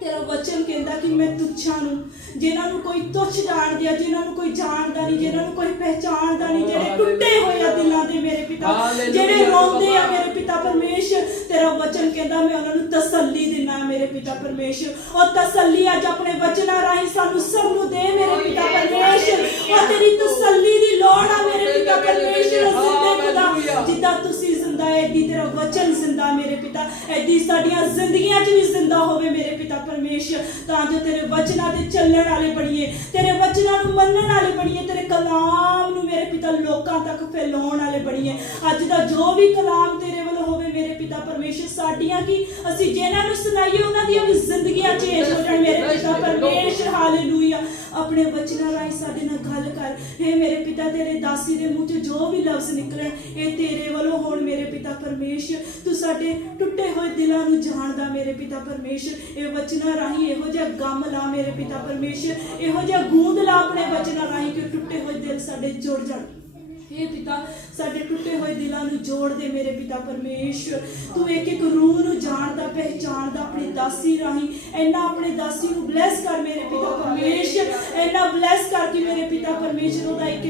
ਤੇਰਾ ਵਚਨ ਕਹਿੰਦਾ ਕਿ ਮੈਂ ਤੁੱਛਾਂ ਨੂੰ, ਜਿਨ੍ਹਾਂ ਨੂੰ ਕੋਈ ਤੁੱਛ ਜਾਣਦੇ ਆ, ਜਿਨ੍ਹਾਂ ਨੂੰ ਕੋਈ ਜਾਣਦਾ ਨਹੀਂ, ਜਿਨ੍ਹਾਂ ਨੂੰ ਕੋਈ ਪਹਿਚਾਣਦਾ ਨਹੀਂ, ਜਿਹੜੇ ਟੁੱਟੇ ਹੋਏ ਆ ਦਿਲਾਂ ਦੇ ਮੇਰੇ ਪਿਤਾ, ਜਿਹੜੇ ਰੋਂਦੇ ਆ ਮੇਰੇ ਪਿਤਾ ਪਰਮੇਸ਼ਰ, ਤੇਰਾ ਵਚਨ ਕਹਿੰਦਾ ਮੈਂ ਉਹਨਾਂ ਨੂੰ ਤਸੱਲੀ ਦਿੰਦਾ ਮੇਰੇ ਪਿਤਾ ਪਰਮੇਸ਼ਰ। ਉਹ ਤਸੱਲੀ ਅੱਜ ਆਪਣੇ ਵਚਨਾਂ ਰਾਹੀਂ ਸਾਨੂੰ ਸਭ ਨੂੰ ਦੇ ਮੇਰੇ ਪਿਤਾ ਪਰਮੇਸ਼ਰ। ਉਹ ਤੇਰੀ ਤਸੱਲੀ ਦੀ ਲੋੜ ਆ ਮੇਰੇ ਪਿਤਾ ਪਰਮੇਸ਼ਰ। ਜ਼ਿੰਦੇ ਖੁਦਾ, ਜਿੱਦਾਂ ਤੁਸੀਂ ਜ਼ਿੰਦਾ ਹੈ ਐਡੀ ਤੇਰਾ ਵਚਨ ਜ਼ਿੰਦਾ ਮੇਰੇ ਪਿਤਾ, ਐਡੀ ਸਾਡੀਆਂ ਜ਼ਿੰਦਗੀਆਂ 'ਚ ਵੀ ਜ਼ਿੰਦਾ ਹੋਵੇ ਮੇਰੇ ਪਿਤਾ ਪਰਮੇਸ਼ਰ, ਤਾਂ ਜੋ ਤੇਰੇ ਵਚਨਾਂ ਤੇ ਚੱਲਣ ਵਾਲੇ ਬਣੀਏ, ਤੇਰੇ ਵਚਨਾਂ ਨੂੰ ਮੰਨਣ ਵਾਲੇ ਬਣੀਏ, ਤੇਰੇ ਕਲਾਮ ਨੂੰ ਮੇਰੇ ਪਿਤਾ ਲੋਕਾਂ ਤੱਕ ਫੈਲਾਉਣ ਵਾਲੇ ਬਣੀਏ। ਅੱਜ ਦਾ ਜੋ ਵੀ ਕਲਾਮ ਤੇਰੇ ਵੱਲੋਂ ਹੋਵੇ ਮੇਰੇ ਪਿਤਾ ਪਰਮੇਸ਼ਰ, ਸਾਡੀਆਂ ਕੀ ਅਸੀਂ ਜਿਨ੍ਹਾਂ ਨੂੰ ਸੁਣਾਈਏ ਉਹਨਾਂ ਦੀਆਂ ਵੀ ਜ਼ਿੰਦਗੀਆਂ ਚੇਂਜ ਹੋ ਜਾਣ ਮੇਰੇ ਪਿਤਾ ਪਰਮੇਸ਼ਰ। ਹਾਲੇਲੂਇਆ। ਆਪਣੇ ਵਚਨਾਂ ਰਾਹੀਂ ਸਾਡੇ ਨਾਲ ਗੱਲ ਕਰ। हे ਮੇਰੇ ਪਿਤਾ, ਤੇਰੇ ਦਾਸੀ ਦੇ ਮੂੰਹ 'ਚ ਜੋ ਵੀ ਲਫ਼ਜ਼ ਨਿਕਲੇ ਇਹ ਤੇਰੇ ਵੱਲੋਂ ਹੋਣ ਮੇਰੇ ਪਿਤਾ ਪਰਮੇਸ਼ਰ। ਤੂੰ ਸਾਡੇ ਟੁੱਟੇ ਹੋਏ ਦਿਲਾਂ ਨੂੰ ਜਾਣਦਾ ਮੇਰੇ ਪਿਤਾ ਪਰਮੇਸ਼ਰ। ਇਹ ਵਚਨਾਂ ਰਾਹੀਂ ਇਹੋ ਜਿਹਾ ਗਮ ਲਾ ਮੇਰੇ ਪਿਤਾ ਪਰਮੇਸ਼ਰ, ਇਹੋ ਜਿਹਾ ਗੂੰਦ ਲਾ ਆਪਣੇ ਵਚਨਾਂ ਰਾਹੀਂ ਕਿ ਟੁੱਟੇ ਹੋਏ ਦਿਲ ਸਾਡੇ ਜੁੜ ਜਾਣ। हे पिता, ਸਾਡੇ ਟੁੱਟੇ ਹੋਏ ਦਿਲਾਂ ਨੂੰ ਜੋੜ ਦੇ ਮੇਰੇ ਪਿਤਾ ਪਰਮੇਸ਼ਰ। ਤੂੰ ਇੱਕ ਇੱਕ ਰੂਹ ਨੂੰ ਜਾਣਦਾ, ਪਹਿਚਾਣਦਾ ਆਪਣੀ ਦਾਸੀ ਰਾਹੀਂ। ਇੰਨਾ ਆਪਣੇ ਦਾਸੀ ਨੂੰ ਬਲੈਸ ਕਰ ਮੇਰੇ ਪਿਤਾ ਪਰਮੇਸ਼ਰ, ਇੰਨਾ ਬਲੈਸ ਕਰ ਕਿ ਮੇਰੇ ਪਿਤਾ ਪਰਮੇਸ਼ਰ ਉਹਦਾ ਇੱਕ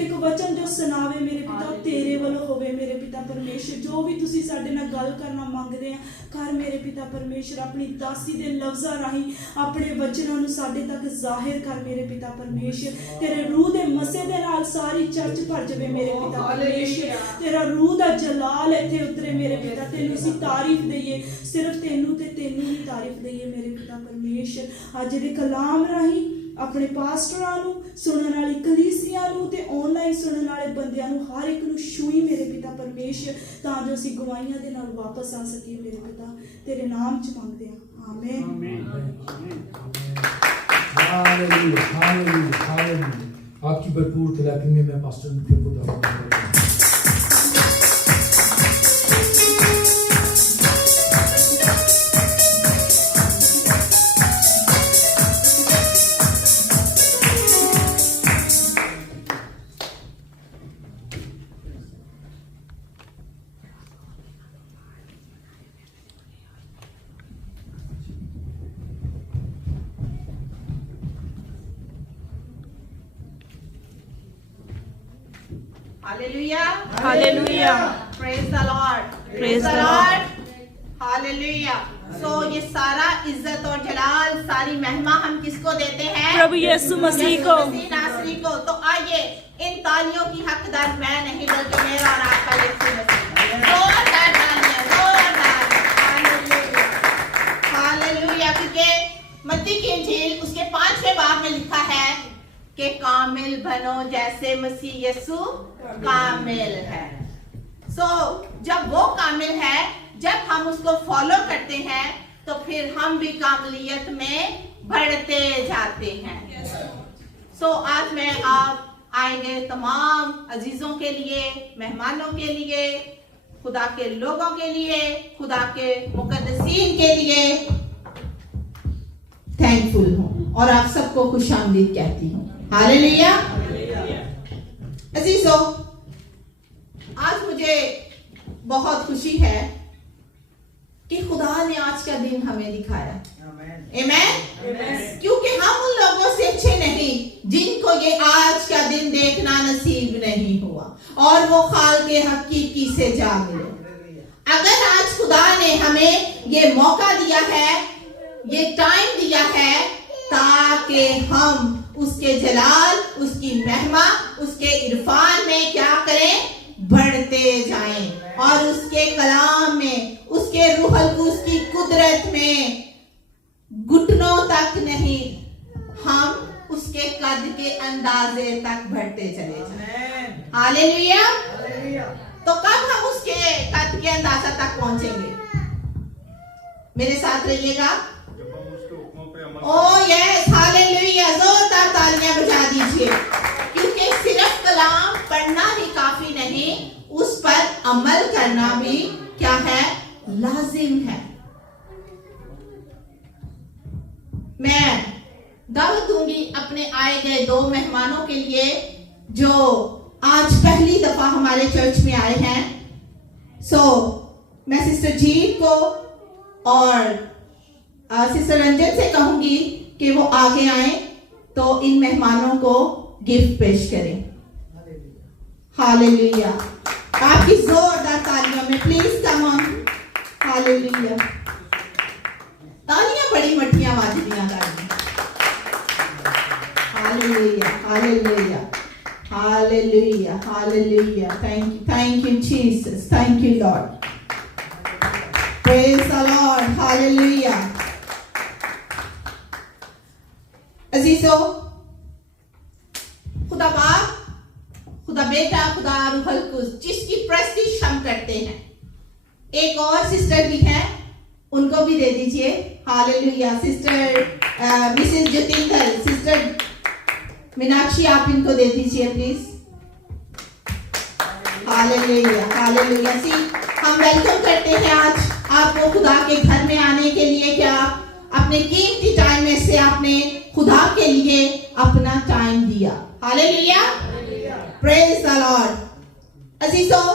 ਇੱਕ ਵਚਨ ਜੋ ਸੁਣਾਵੇ ਮੇਰੇ ਪਿਤਾ ਤੇਰੇ ਵੱਲੋਂ ਹੋਵੇ ਮੇਰੇ ਪਿਤਾ ਪਰਮੇਸ਼ਰ। ਜੋ ਵੀ ਤੁਸੀਂ ਸਾਡੇ ਨਾਲ ਗੱਲ ਕਰਨਾ ਮੰਗਦੇ ਆ ਕਰ ਮੇਰੇ ਪਿਤਾ ਪਰਮੇਸ਼ਰ। ਆਪਣੀ ਦਾਸੀ ਦੇ ਲਫ਼ਜ਼ਾਂ ਰਾਹੀਂ ਆਪਣੇ ਵਚਨਾਂ ਨੂੰ ਸਾਡੇ ਤੱਕ ਜ਼ਾਹਿਰ ਕਰ ਮੇਰੇ ਪਿਤਾ ਪਰਮੇਸ਼ਰ। ਤੇਰੇ ਰੂਹ ਦੇ ਮਸੇ ਦੇ ਨਾਲ ਸਾਰੀ ਚਰਚ ਭਰ ਜਾਵੇ ਮੇਰੇ ਪਿਤਾ ਪਰਮੇਸ਼ਰ। ਤੇਰਾ ਰੂਹ ਦਾ ਜਲਾਲ ਇੱਥੇ ਉਤਰੇ ਮੇਰੇ ਪਿਤਾ। ਤੈਨੂੰ ਅਸੀਂ ਤਾਰੀਫ ਦਈਏ, ਸਿਰਫ ਤੈਨੂੰ ਤੇ ਤੈਨੂੰ ਹੀ ਤਾਰੀਫ ਦਈਏ ਮੇਰੇ ਪਿਤਾ ਪਰਮੇਸ਼ਰ। ਅੱਜ ਦੇ ਕਲਾਮ ਰਾਹੀਂ ਆਪਣੇ ਪਾਸਟਰਾਂ ਨੂੰ, ਸੁਣਨ ਵਾਲੀ ਕਲੀਸਿਆ ਨੂੰ ਤੇ ਆਨਲਾਈਨ ਸੁਣਨ ਵਾਲੇ ਬੰਦਿਆਂ ਨੂੰ ਹਰ ਇੱਕ ਨੂੰ ਛੂਈ ਮੇਰੇ ਪਿਤਾ ਪਰਮੇਸ਼ਰ, ਤਾਂ ਜੋ ਅਸੀਂ ਗਵਾਹੀਆਂ ਦੇ ਨਾਲ ਵਾਪਸ ਆ ਸਕੀਏ ਮੇਰੇ ਪਿਤਾ। ਤੇਰੇ ਨਾਮ 'ਚ ਮੰਗਦੇ ਹਾਂ, ਆਮੀਨ। Hallelujah, hallelujah, hallelujah. आपकी भरपूर तलाकी में मैं पास्टर मुख्य को धन्यवाद करता हूं। Hallelujah. Hallelujah. Praise the Lord. Praise the Lord. Hallelujah. So ये सारा इज्जत और जलाल, सारी महिमा हम किसको देते हैं? प्रभु यीशु मसीह को। मसीह नासरी को। तो आइए इन तालियों की हकदार मैं नहीं बल्कि मेरा और आपका यीशु मसीह। जोरदार तालियां, जोरदार। Hallelujah, hallelujah. क्योंकि मत्ती की इंजील उसके 5वें बाब में लिखा है कि कामिल बनो जैसे मसीह यीशु कामिल है। सो जब वो कामिल है, जब हम उसको फॉलो करते हैं तो फिर हम भी कामलियत में बढ़ते जाते हैं। सो आज मैं आप आए गए तमाम अजीजों के लिए, मेहमानों के लिए, खुदा के लोगों के लिए, खुदा के मुकद्दसीन के लिए थैंकफुल हूँ और आप सबको खुशामदीद कहती हूँ। हालेलुया। अजीजों, आज मुझे बहुत खुशी है कि खुदा ने आज का दिन हमें दिखाया। आमीन। क्योंकि हम उन लोगों से अच्छे नहीं जिनको ये आज का दिन देखना नसीब नहीं हुआ और वो खाल के हकीकी से जा मिले। अगर आज खुदा ने हमें ये मौका दिया है, ये टाइम दिया है ताकि हम उसके जलाल, उसकी महिमा, उसके इरफान में क्या करें, बढ़ते जाएं और उसके कलाम में, उसके रूहल कुद्दूस की कुदरत में घुटनों तक नहीं, हम उसके कद के अंदाजे तक बढ़ते चले जाएं। हालेलुया। तो कब हम उसके कद के अंदाजा तक पहुंचेंगे? मेरे साथ रहिएगा। Oh yes, hallelujah. जोरदार तालियां बजा दीजिए। क्योंकि सिर्फ कलाम पढ़ना ही काफी नहीं, उस पर अमल करना भी क्या है, लाजिम है। मैं दावत दूंगी अपने आए गए 2 मेहमानों के लिए जो आज पहली दफा हमारे चर्च में आए हैं। मैं सिस्टर जीत को और सिस्टर रंजन से कहूंगी कि वो आगे आए तो इन मेहमानों को गिफ्ट पेश करें। हालेलुया। आपकी जोरदार तालियों में प्लीज कम ऑन। हालेलुया। तालियां बड़ी मठियां वाजदियां करनी। Hallelujah, hallelujah, hallelujah, hallelujah. Thank you Jesus, thank you Lord. Praise the Lord. Hallelujah. अजीजों, खुदा बाप, खुदा बेटा, खुदा रूहुल कुद्दूस जिसकी प्रेस्टिज हम करते हैं, एक और सिस्टर भी है, उनको भी दे दीजिए। Hallelujah. Sister Mrs Jyotinder, sister Meenakshi, आप इनको दे दीजिए प्लीज। Hallelujah, hallelujah. सी, हम वेलकम करते हैं आज आपको खुदा के घर में आने के लिए। क्या अपने कीमती टाइम में से आपने खुदा के लिए अपना टाइम दिया। Hallelujah, praise the Lord. अजीजों,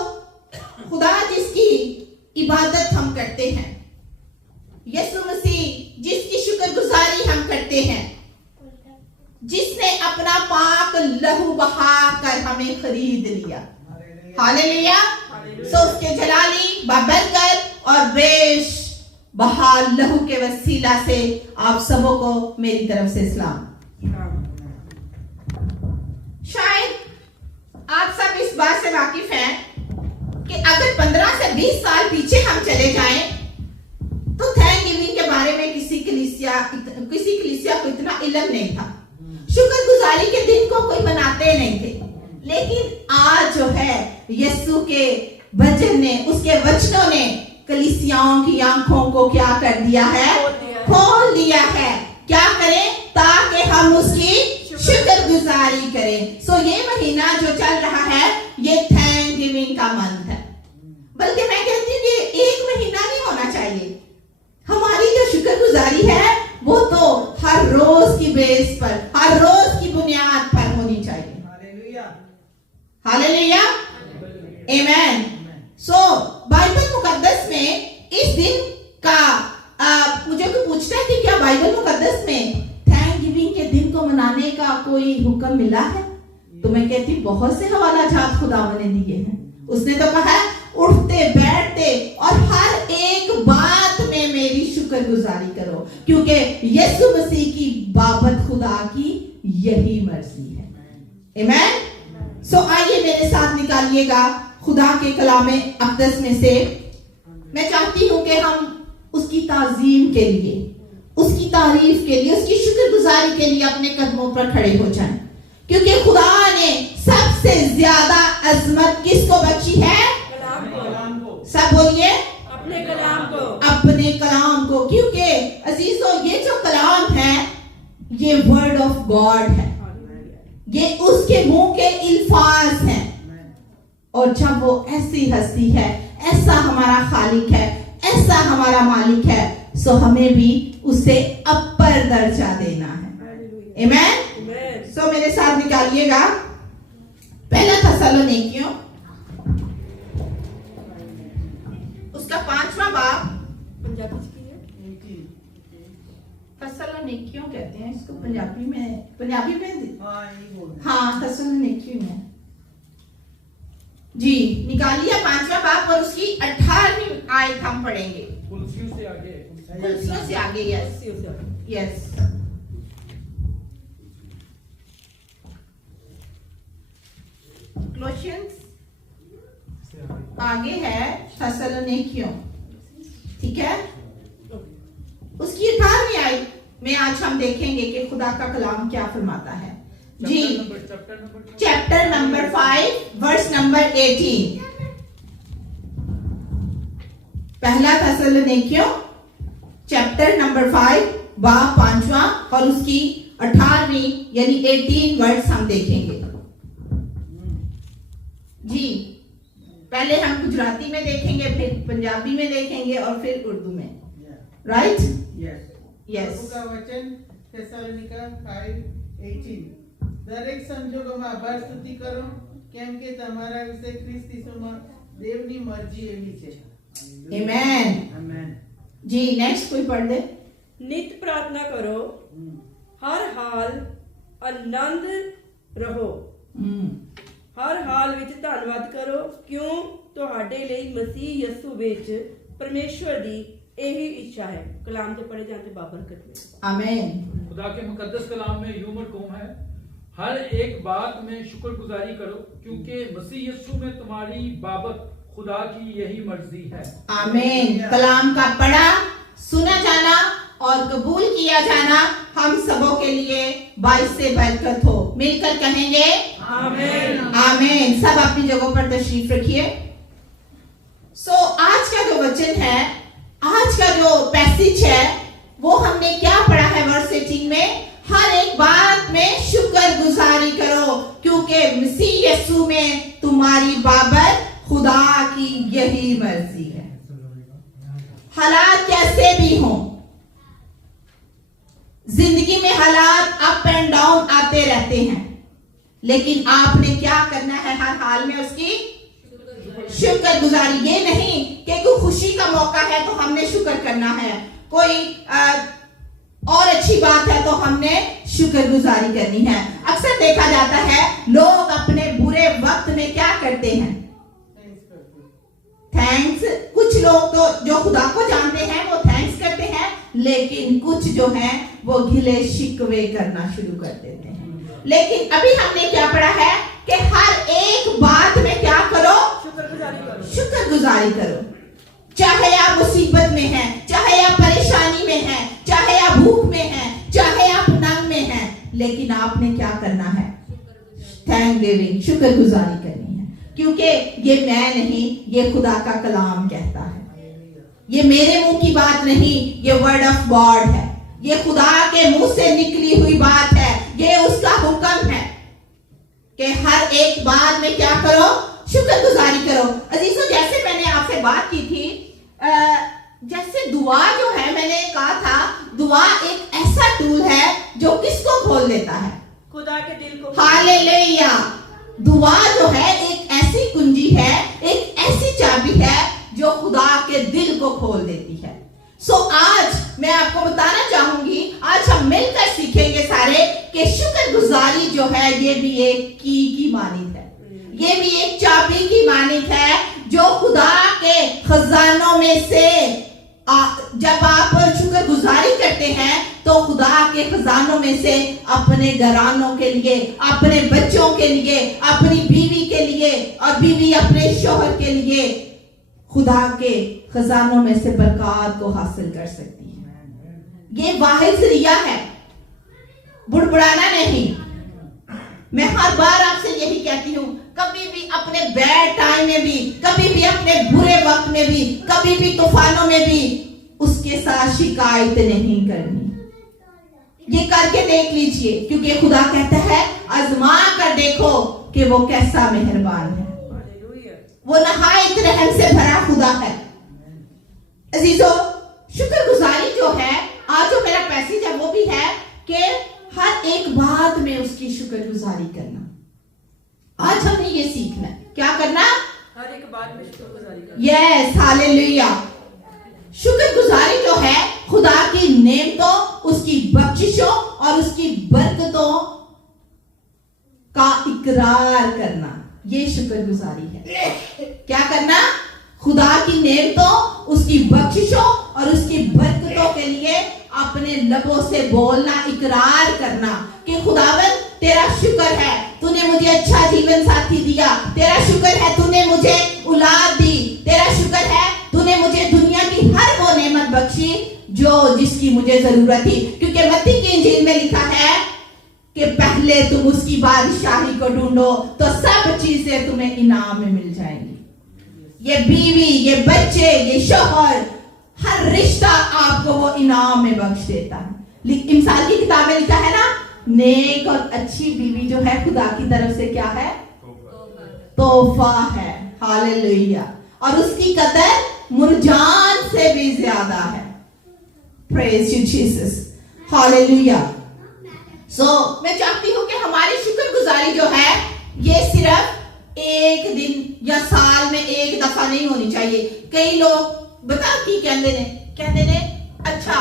खुदा जिसकी इबादत हम करते हैं, यीशु मसीह जिसकी शुक्रगुजारी हम करते हैं, जिसने अपना पाक लहू बहा कर हमें खरीद लिया। हालेलुया। सो उसके जलाली बाबरकत और बेश बहा लहू के वसीला से आप सबों को मेरी तरफ से सलाम। शायद आप सब इस बात से वाकिफ हैं कि अगर 15 से 20 साल पीछे हम चले जाएं तो थैंक गिविंग के बारे में किसी कलीसिया को इतना इल्म नहीं था। शुक्रगुजारी के दिन को कोई मनाते नहीं थे। लेकिन आज जो है यीशु के वचन ने, उसके वचनों ने कलीसियाओं की आंखों को क्या कर दिया है? खोल दिया है। क्या करें? ताकि हम उसकी शुक्रगुजारी करें। सो ये महीना जो चल रहा है ये थैंक गिविंग का मंथ है। बल्कि मैं कहती हूँ कि एक महीना नहीं होना चाहिए। हमारी जो शुक्रगुजारी है वो तो हर रोज की बेस पर, हर रोज की बुनियाद पर होनी चाहिए। हालेलुया, आमेन। सो बाइबल मुकद्दस में इस दिन का मुझे कोई पूछता है कि क्या बाइबल मुकद्दस में थैंक गिविंग के दिन को मनाने का कोई हुक्म मिला है? तो मैं कहती बहुत से हवाला जात खुदावन ने दिए हैं। उसने तो कहा है उठते बैठते और हर एक बात में मेरी शुक्रगुजारी करो, क्योंकि यीशु मसीह की बाबत खुदा की यही मर्जी है। आमेन। सो आइए मेरे साथ निकालिएगा खुदा के कलाम अक़दस में से। मैं चाहती हूं कि हम उसकी ताज़ीम के लिए, उसकी तारीफ के लिए, उसकी शुक्रगुजारी के लिए अपने कदमों पर खड़े हो जाएं, क्योंकि खुदा ने सबसे ज्यादा अजमत किसको बख्शी है? कलाम को। सब बोलिए, अपने कलाम को, अपने कलाम को। क्योंकि अजीजों, ये जो कलाम है ये वर्ड ऑफ गॉड है, ये उसके मुंह के अल्फाज हैं। और जब वो ऐसी हस्ती है, ऐसा हमारा खालिक है, ऐसा हमारा मालिक है, सो हमें भी उसे अपर दर्जा देना है। आमेन। सो मेरे साथ निकालिएगा पहला थेसलोनिकियों उसका 5वां बाब। थेसलोनिकियों कहते हैं इसको पंजाबी में हाँ थेसलोनिकियों में जी। निकालिए 5वां बाब और उसकी 18वीं आयत हम पढ़ेंगे। कुलसियों से आगे। यस। क्लोशियंस आगे है थेसलोनिकियों, ठीक है। उसकी 18वीं आयत में आज हम देखेंगे कि खुदा का कलाम क्या फरमाता है जी। Chapter number 5 verse number 18। पहला थेसलोनिकियों चैप्टर नंबर 5 बाब 5वां और उसकी 18वीं यानी 18 वर्स हम देखेंगे जी। पहले हम गुजराती में देखेंगे, फिर पंजाबी में देखेंगे और फिर उर्दू में। राइट? यस। का वचन थेसलोनिका 5:18 દરેક સંજોગોમાં આભાર સ્તુતિ કરો કેમ કે તમારા વિશે ખ્રિસ્ત ઈસુમાં દેવની મરજી એવી છે। आमेन। આમેન। जी नेक्स्ट कोई पढ़ दे। नित प्रार्थना करो, हर हाल आनंद रहो, हर हाल विच धन्नवाद करो, क्यों ਤੁਹਾਡੇ ਲਈ ਮਸੀਹ ਯਿਸੂ ਵਿੱਚ परमेश्वर दी यही इच्छा है। कलाम तो पढ़े जाते बाबरकत में। आमीन। खुदा के मुकद्दस कलाम में यूं मरकूम है, हर एक बात में शुक्रगुजारी करो क्योंकि मसीह यीशु में तुम्हारी बाबत खुदा की यही मर्जी है। आमीन। कलाम का पढ़ा, सुना जाना और कबूल किया जाना हम सबों के लिए बाइस से बरकत हो। मिलकर कहेंगे आमीन। आमीन। सब अपनी जगहों पर तशरीफ रखिए। आज का जो वचन है, आज का जो पैसेज है, वो हमने क्या पढ़ा है वर्स 18 में? हर एक बात में शुक्र गुजारी करो क्योंकि मसीह यीशु में तुम्हारी बाबत खुदा की यही मर्जी है। हालात कैसे भी हों, जिंदगी में हालात अप एंड डाउन आते रहते हैं, लेकिन आपने क्या करना है? हर हाल में उसकी शुक्र गुजारी। ये नहीं कि कोई खुशी का मौका है तो हमने शुक्र करना है, कोई और अच्छी बात है तो हमने शुक्र गुजारी करनी है। अक्सर देखा जाता है लोग अपने बुरे वक्त में क्या करते हैं? थैंक्स। कुछ लोग तो जो खुदा को जानते हैं वो थैंक्स करते हैं, लेकिन कुछ जो हैं वो गिले शिकवे करना शुरू कर देते हैं। लेकिन अभी हमने क्या पढ़ा है कि हर एक बात में क्या करो? शुक्र गुजारी करो। चाहे आप मुसीबत में हैं, चाहे आप परेशानी में हैं, चाहे आप भूख में हैं, चाहे आप नंग में हैं, लेकिन आपने क्या करना है? थैंक गिविंग, शुक्र गुजारी करनी है। क्योंकि ये मैं नहीं, ये खुदा का कलाम कहता है। ये मेरे मुंह की बात नहीं, ये वर्ड ऑफ गॉड है। ये खुदा के मुंह से निकली हुई बात है। ये उसका हुक्म है कि हर एक बात में क्या करो? शुक्र गुजारी करो। अजीजों, जैसे मैंने आपसे बात की थी, जैसे दुआ जो है, मैंने कहा था दुआ एक ऐसा टूल है जो किसको खोल देता है? खुदा के दिल को। हालेलुया। दुआ जो है एक ऐसी कुंजी है, एक ऐसी चाबी है जो खुदा के दिल को खोल देती है। आज मैं आपको बताना चाहूंगी, आज हम मिलकर सीखेंगे सारे कि शुक्र गुजारी जो है ये भी एक की मानित है, ये भी एक चाबी की मानित है जो खुदा के खजानों में से जब आप शुक्र गुजारी करते हैं तो खुदा के खजानों में से अपने घरानों के लिए, अपने बच्चों के लिए, अपनी बीवी के लिए और बीवी अपने शौहर के लिए खुदा के खजानों में से बरकत को हासिल कर सकती है। ये वाहिद जरिया है, बुड़बुड़ाना नहीं। मैं हर बार आपसे यही कहती हूँ, कभी भी अपने बैड टाइम में भी, कभी भी अपने बुरे वक्त में भी, कभी भी तूफानों में भी उसके साथ शिकायत नहीं करनी। ये करके देख लीजिए, क्योंकि खुदा कहता है आजमा कर देखो कि वो कैसा मेहरबान है, वो नहायत रहम से भरा खुदा है। अजीजों, शुक्रगुजारी जो है, आज जो मेरा पैसेज है वो भी है कि हर एक बात में उसकी शुक्रगुजारी करना। आज हमने ये सीखना है, क्या करना? हर एक बात में शुक्रगुजारी करना। Yes, hallelujah. शुक्रगुजारी जो है खुदा की नेमतों, उसकी बख्शिशों और उसकी बरकतों का इकरार करना, ये शुक्रगुजारी है। क्या करना? खुदा की नेमतों, उसकी बख्शिशों और उसकी बरकतों के लिए अपने लबों से बोलना, इकरार करना कि खुदावन तेरा शुक्र है, तूने मुझे अच्छा जीवन साथी दिया, तेरा शुक्र है तूने मुझे औलाद दी, तेरा शुक्र है तूने मुझे दुनिया की हर वो नेमत बख्शी जो जिसकी मुझे जरूरत थी। क्योंकि मत्ती की इंजील में लिखा है कि पहले तुम उसकी बादशाही को ढूंढो तो सब चीजें तुम्हें इनाम में मिल जाएंगी। ये बीवी, ये बच्चे, ये शौहर, हर रिश्ता आपको वो इनाम में बख्श देता है। इमसाल की किताब में लिखा है ना, नेक और अच्छी बीवी जो है खुदा की तरफ से क्या है? तोहफा है। हालेलुया। और उसकी कदर मुरजान से भी ज्यादा है। Praise you Jesus. हालेलुया। मैं चाहती हूं कि हमारी शुक्रगुजारी जो है ये सिर्फ एक दिन या साल में एक दफा नहीं होनी चाहिए। कई लोग बता की कहते ने अच्छा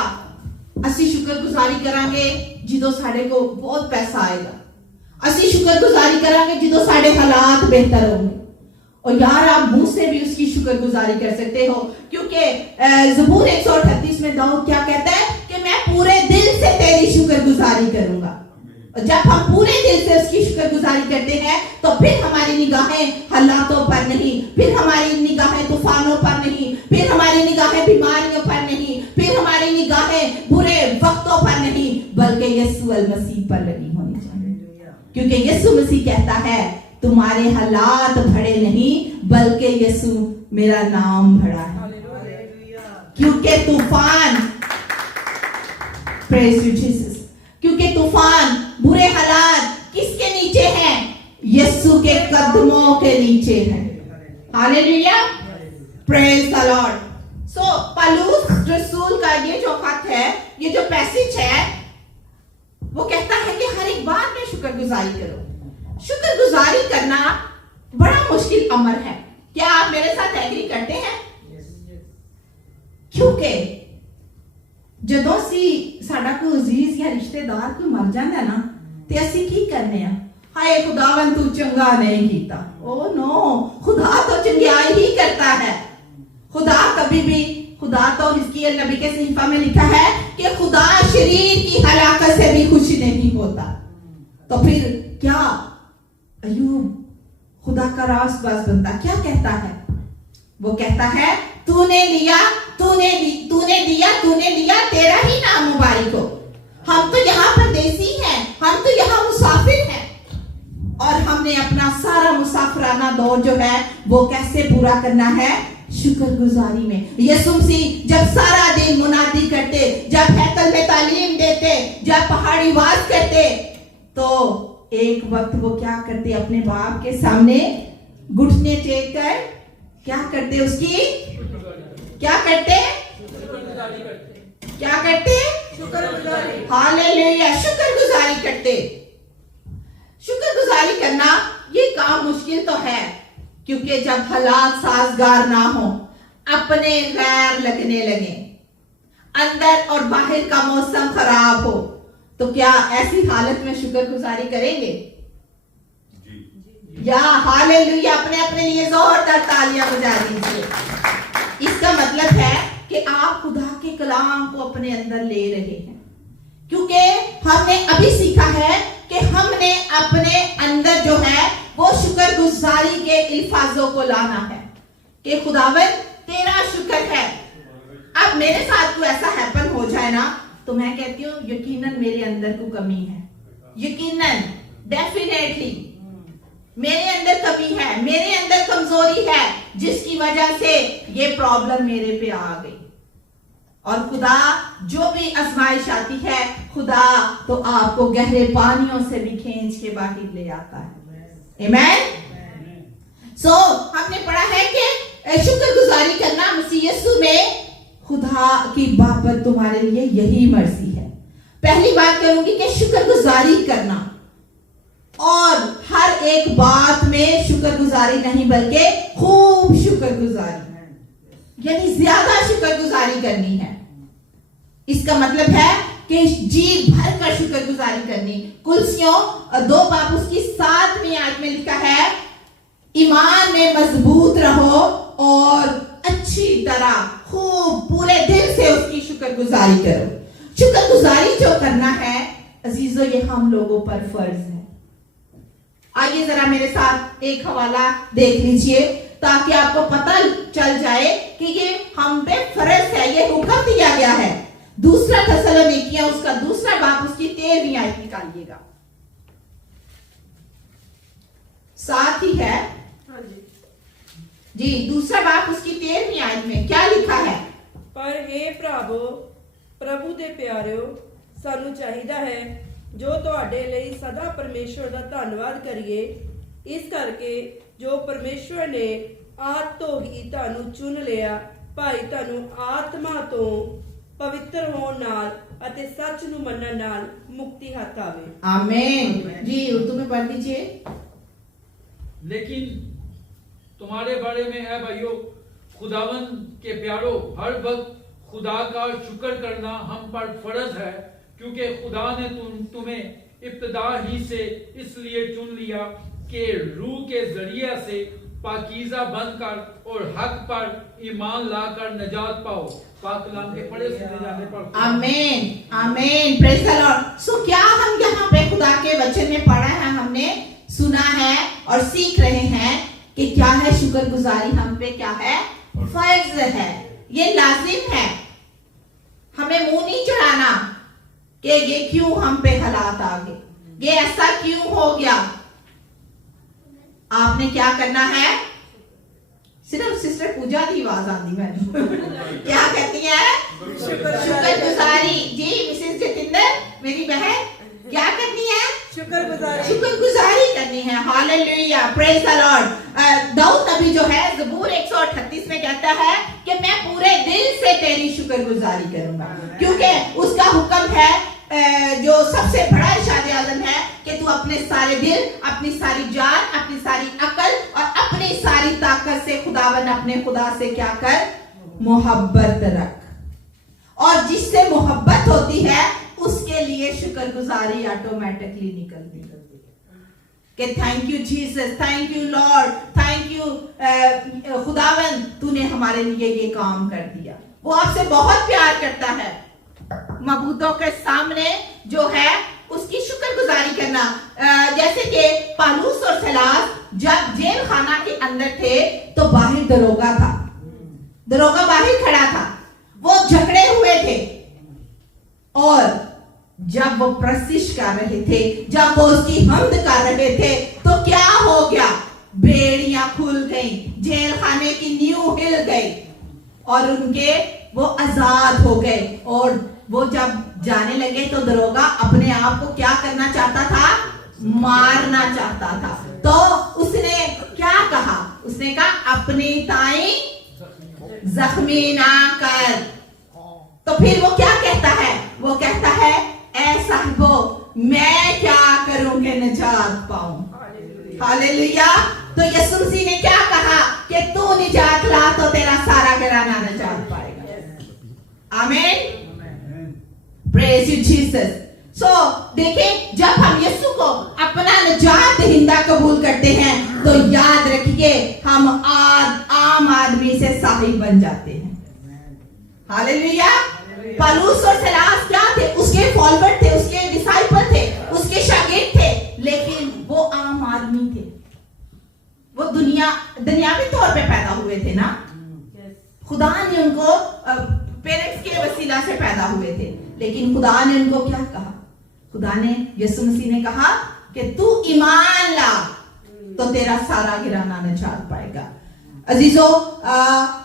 ਅਸੀਂ शुक्रगुजारी करांगे ਜਦੋਂ ਸਾਡੇ को बहुत पैसा आएगा, ਅਸੀਂ शुक्रगुजारी करांगे ਜਦੋਂ ਸਾਡੇ हालात बेहतर होंगे। और यार आप मुंह से भी उसकी शुक्रगुजारी कर सकते हो, क्योंकि ज़बूर 138 में दाऊद क्या कहता है कि मैं पूरे दिल से तेरी शुक्रगुजारी करूंगा। और जब हम पूरे दिल से उसकी शुक्रगुजारी करते हैं तो फिर हमारी निगाहें हालातों पर नहीं, फिर हमारी निगाहें तूफानों पर नहीं, फिर हमारी निगाहें बीमारियों पर नहीं, फिर हमारी निगाहें बुरे वक्तों पर नहीं, बल्कि यीशु मसीह पर लगी होनी चाहिए। क्योंकि यीशु मसीह कहता है तुम्हारे हालात भरे नहीं, बल्कि यीशु मेरा नाम बड़ा है। क्योंकि तूफान, प्रेज यू जीसस, क्योंकि तूफान, बुरे हालात किसके नीचे हैं? यीशु के कदमों के नीचे हैं। Hallelujah, praise the Lord. So पौलुस रसूल का ये जो खत है, ये जो पैसेज है, वो कहता है कि हर एक बात में शुक्रगुजारी करो। शुक्रगुजारी करना बड़ा मुश्किल अमर है। क्या आप मेरे साथ एग्री करते हैं? क्योंकि ਜਦੋਂ ਅਸੀਂ ਸਾਡਾ ਕੋਈ ਅਜ਼ੀਜ਼ ਜਾਂ ਰਿਸ਼ਤੇਦਾਰ ਕੋਈ ਮਰ ਜਾਂਦਾ ਨਾ, ਤੇ ਅਸੀਂ ਕੀ ਕਰਨੇ ਆ? ਹਾਏ खुदावन तू चंगा नहीं कीता। ओ नो, खुदा तो चंगाई ही करता है। खुदा कभी भी, खुदा तो हिजकिय्याह नबी के सहीफा में लिखा है कि खुदा शरीर की हलाकत से भी खुश नहीं होता। तो फिर क्या अय्यूब खुदा का रासबाज बनता क्या कहता है? वो कहता है तूने लिया, तूने दिया, तूने लिया, तेरा ही नाम मुबारक हो। हम तो यहाँ परदेसी हैं, हम तो यहाँ मुसाफिर हैं, और हमने अपना सारा मुसाफिराना दौर जो है वो कैसे पूरा करना है? शुक्रगुजारी में। यीशु मसीह जब सारा दिन मुनादी करते, जब हैकल में तालीम देते, जब पहाड़ी वास करते, तो एक वक्त वो क्या करते? अपने बाप के सामने घुटने टेक कर क्या करते? उसकी क्या करते? क्या करते? शुक्रगुजारी। हालेलुया, शुक्रगुजारी करते। शुक्रगुजारी करना ये काम मुश्किल तो है, क्योंकि जब हालात साजगार ना हो, अपने गैर लगने लगे, अंदर और बाहर का मौसम खराब हो, तो क्या ऐसी हालत में शुक्रगुजारी करेंगे? या हालेलुया, अपने अपने लिए जोरदार तालियां बजा दीजिए। इसका मतलब है कि आप खुदा के कलाम को अपने अंदर ले रहे हैं, क्योंकि हमने अभी सीखा है कि हमने अपने अंदर जो है वो शुक्रगुजारी के अल्फाजों को लाना है कि खुदावन तेरा शुक्र है। अब मेरे साथ कोई ऐसा हैपन हो जाए ना, तो मैं कहती हूँ यकीनन मेरे अंदर को कमी है, यकीनन, डेफिनेटली मेरे अंदर कमी है, मेरे अंदर कमजोरी है, जिसकी वजह से ये प्रॉब्लम मेरे पे आ गई। और खुदा जो भी आजमाइश आती है, खुदा तो आपको गहरे पानियों से भी खींच के बाहर ले आता है। आमीन। सो हमने पढ़ा है कि शुक्रगुजारी करना मसीह यीशु में खुदा की बाबत तुम्हारे लिए यही मर्जी है। पहली बात करूंगी कि शुक्रगुजारी करना, और हर एक बात में शुक्रगुजारी नहीं बल्कि खूब शुक्रगुजारी, यानी ज्यादा शुक्रगुजारी करनी है। इसका मतलब है कि जी भर कर शुक्रगुजारी करनी। कुलसियों 2 बाब उसकी 7वीं आयत में लिखा है, ईमान में मजबूत रहो और अच्छी तरह खूब पूरे दिल से उसकी शुक्रगुजारी करो। शुक्रगुजारी जो करना है अजीजों, ये हम लोगों पर फर्ज है। आइए जरा मेरे साथ एक हवाला देख लीजिए, ताकि आपको पता चल जाए कि ये हम पे फर्ज है, ये हुक्म दिया गया है। 2 थेसलोनिकियों उसका 2 बाब उसकी 13वीं आयत निकालिएगा, साथ ही है जी 2 बाब उसकी 13वीं आयत में क्या लिखा है? पर हे भरावो, प्रभु दे प्यारिओ, सानू चाहिदा है जो तुहाडे लई सदा परमेश्वर दा धन्नवाद करिए, इस करके जो परमेश्वर ने आद तो ही तानू चुन लिया, भाई तानू आत्मा तो पवित्र होण नाल अते सच नू मनण नाल मुक्ति हाथ आवे। आमीन। जी उर्दू में पढ़ दीजिए। लेकिन तुम्हारे बारे में है भाइयों, खुदावन के प्यारो, हर वक्त खुदा का शुक्र करना हम पर फर्ज है, क्योंकि खुदा ने तुम्हें इब्तिदा ही से इसलिए चुन लिया कि रूह के जरिए से पाकीज़ा बनकर और हक पर ईमान लाकर निजात पाओ। पाक कलाम के पढ़े सुने जाने पर आमीन, आमीन, प्रेज़ द लॉर्ड। सो क्या हम यहाँ पे खुदा के वचन में पढ़ा है, हमने सुना है और सीख रहे हैं कि क्या है शुक्रगुजारी हम पे क्या है? फर्ज है, ये लाजिम है। हमें मुंह नहीं चढ़ाना कि ये क्यों हम पे हालात आ गए, ये ऐसा क्यों हो गया। आपने क्या करना है? सिर्फ सिस्टर पूजा की आवाज आती मैंने क्या कहती है शुक्रगुजारी जी। मिसेस जतिंदर मेरी बहन क्या करनी है? शुक्रगुजारी करनी है। Hallelujah, praise the Lord. दाऊद नबी जो है ज़बूर 138 में कहता है कि मैं पूरे दिल से तेरी शुक्रगुजारी करूंगा, क्योंकि उसका हुक्म है जो सबसे बड़ा इरशाद आज़म है कि तू अपने सारे दिल, अपनी सारी जान, अपनी सारी अकल और अपनी सारी ताकत से खुदावन अपने खुदा से क्या कर? मोहब्बत रख। और जिससे मोहब्बत होती है उसके लिए शुक्रगुजारी ऑटोमेटिकली निकलती है कि thank you Jesus, thank you Lord, thank you खुदावन, तूने हमारे लिए ये काम कर दिया। वो आपसे बहुत प्यार करता है। मबूदों के सामने जो है उसकी शुक्रगुजारी करना। जैसे कि पालूस और सलास जब जेल खाना के अंदर थे तो बाहर दरोगा था, दरोगा बाहर खड़ा था, वो झगड़े हुए थे और जब वो प्रशिश कर रहे थे, जब वो उसकी हमद कर रहे थे तो क्या हो गया? बेड़ियां खुल गई, जेल खाने की नींव हिल गई और उनके वो आजाद हो गए। और वो जब जाने लगे तो दरोगा अपने आप को क्या करना चाहता था? मारना चाहता था। तो उसने क्या कहा? उसने कहा अपनी ताई जख्मी ना कर। तो फिर वो क्या कहता है? वो कहता है ऐ साहिबो मैं क्या करूं कि निजात पाऊं। हालेलुया। तो यीशु मसीह ने क्या कहा कि तू निजात ला तो तेरा सारा घराना निजात पाएगा। आमीन, प्रेज यू जीसस। सो देखिए, जब हम यीशु को अपना निजात दहिंदा कबूल करते हैं तो याद रखिए हम आम आदमी से साहिब बन जाते हैं। हालेलुया। पौलुस और सिलास क्या थे? उसके फॉलोवर थे, उसके डिसाइपल थे, उसके शागिर्द थे, लेकिन वो आम आदमी थे। वो दुनियावी तौर पे पैदा हुए थे ना। खुदा ने उनको पेरेंट्स के वसीला से पैदा हुए थे, लेकिन खुदा ने उनको क्या कहा? खुदा ने, यीशु मसीह ने कहा कि तू ईमान ला तो तेरा सारा घराना निजात पाएगा। अजीजों,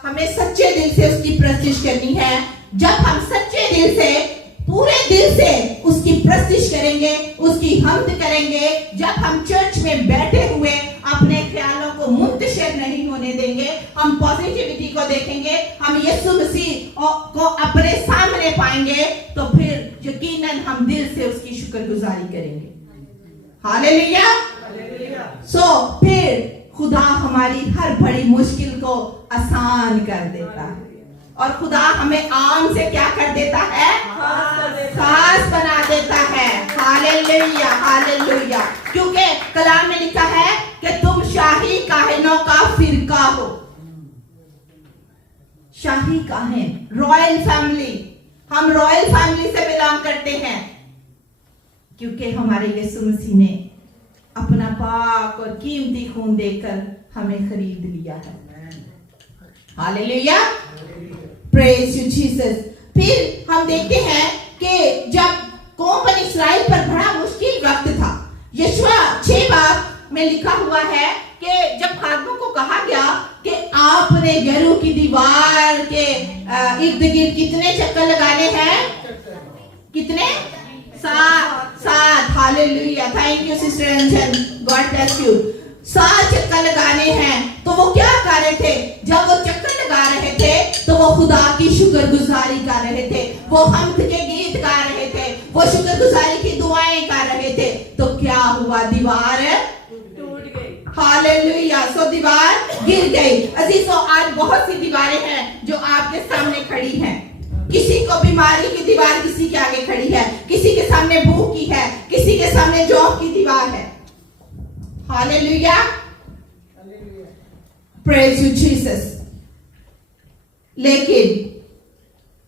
हमें सच्चे दिल से उसकी प्रस्तिश करनी है। जब हम सच्चे दिल से, पूरे दिल से उसकी प्रस्तिश करेंगे, उसकी हमद करेंगे, जब हम चर्च में बैठे हुए अपने ख्यालों को मुंतशिर नहीं होने देंगे, हम पॉजिटिविटी को देखेंगे, हम यीशु मसीह को अपने सामने पाएंगे, तो फिर यकीनन हम दिल से उसकी शुक्रगुजारी करेंगे। हालेलुया। सो फिर खुदा हमारी हर बड़ी मुश्किल को आसान कर देता है और खुदा हमें आम से क्या कर देता है? खास बना देता है। Hallelujah, hallelujah. क्योंकि कलाम में लिखा है कि तुम शाही काहिनों का फिरका हो। शाही काहिन, रॉयल फैमिली। हम रॉयल फैमिली से बिलोंग करते हैं क्योंकि हमारे यीशु मसीह ने अपना पाक और कीमती खून देकर हमें खरीद लिया है। Hallelujah, praise you Jesus. फिर हम देखते हैं कि जब कौम बनी इस्राएल पर बड़ा मुश्किल वक्त था, यशुआ 6 बाब में लिखा हुआ है कि जब खादमों को कहा गया कि आपने यरीहो की दीवार के इर्द गिर्द कितने चक्कर लगाने हैं? कितने? 7। Hallelujah, thank you sister Ranjan, God bless you. 7 चक्कर लगाने हैं। तो वो क्या कर रहे थे? जब वो चक्कर लगा रहे थे तो वो खुदा की शुक्रगुजारी कर रहे थे, वो हम्द के गीत गा रहे थे, वो शुक्रगुजारी की दुआएं कर रहे थे। तो क्या हुआ? दीवार टूट गई। हालेलुया। सो दीवार गिर गई। अजीजों, आज बहुत सी दीवारें हैं जो आपके सामने खड़ी हैं। किसी को बीमारी की दीवार किसी के आगे खड़ी है, किसी के सामने भूख की है, किसी के सामने जॉब की दीवार है। Hallelujah, praise you Jesus. लेकिन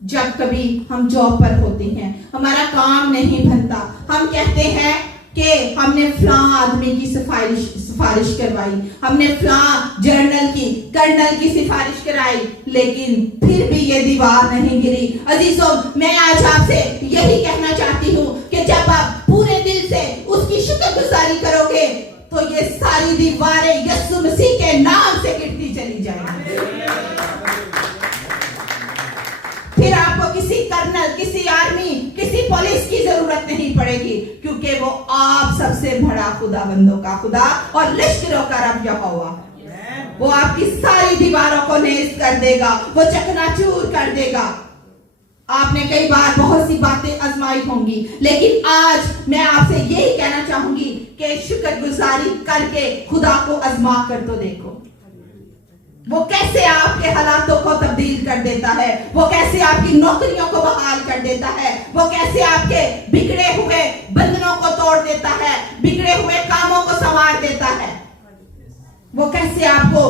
जब कभी हम जॉब पर होते हैं, हमारा काम नहीं बनता, हम कहते हैं कि हमने फलां आदमी की सिफारिश करवाई, हमने फलां जर्नल की, कर्नल की सिफारिश कराई, लेकिन फिर भी ये दीवार नहीं गिरी। अजीजों, मैं आज आपसे यही कहना चाहती हूँ कि जब आप पूरे दिल से उसकी शुक्रगुजारी करोगे तो ये सारी दीवारें यीशु मसीह के नाम से गिरती चली जाएंगी। पुलिस की जरूरत नहीं पड़ेगी, क्योंकि वो आप सबसे बड़ा खुदाबंदों का खुदा और लश्करों का रब यहोवा है। वो आपकी सारी दीवारों को नेस्त कर देगा, वो चकनाचूर कर देगा। आपने कई बार बहुत सी बातें आजमाई होंगी, लेकिन आज मैं आपसे यही कहना चाहूंगी कि शुक्रगुजारी करके खुदा को आजमा कर तो देखो। वो कैसे आपके हालातों को तब्दील कर देता है, वो कैसे आपकी नौकरियों को बहाल कर देता है, वो कैसे आपके बिगड़े हुए बंधनों को तोड़ देता है, बिगड़े हुए कामों को संवार देता है, वो कैसे आपको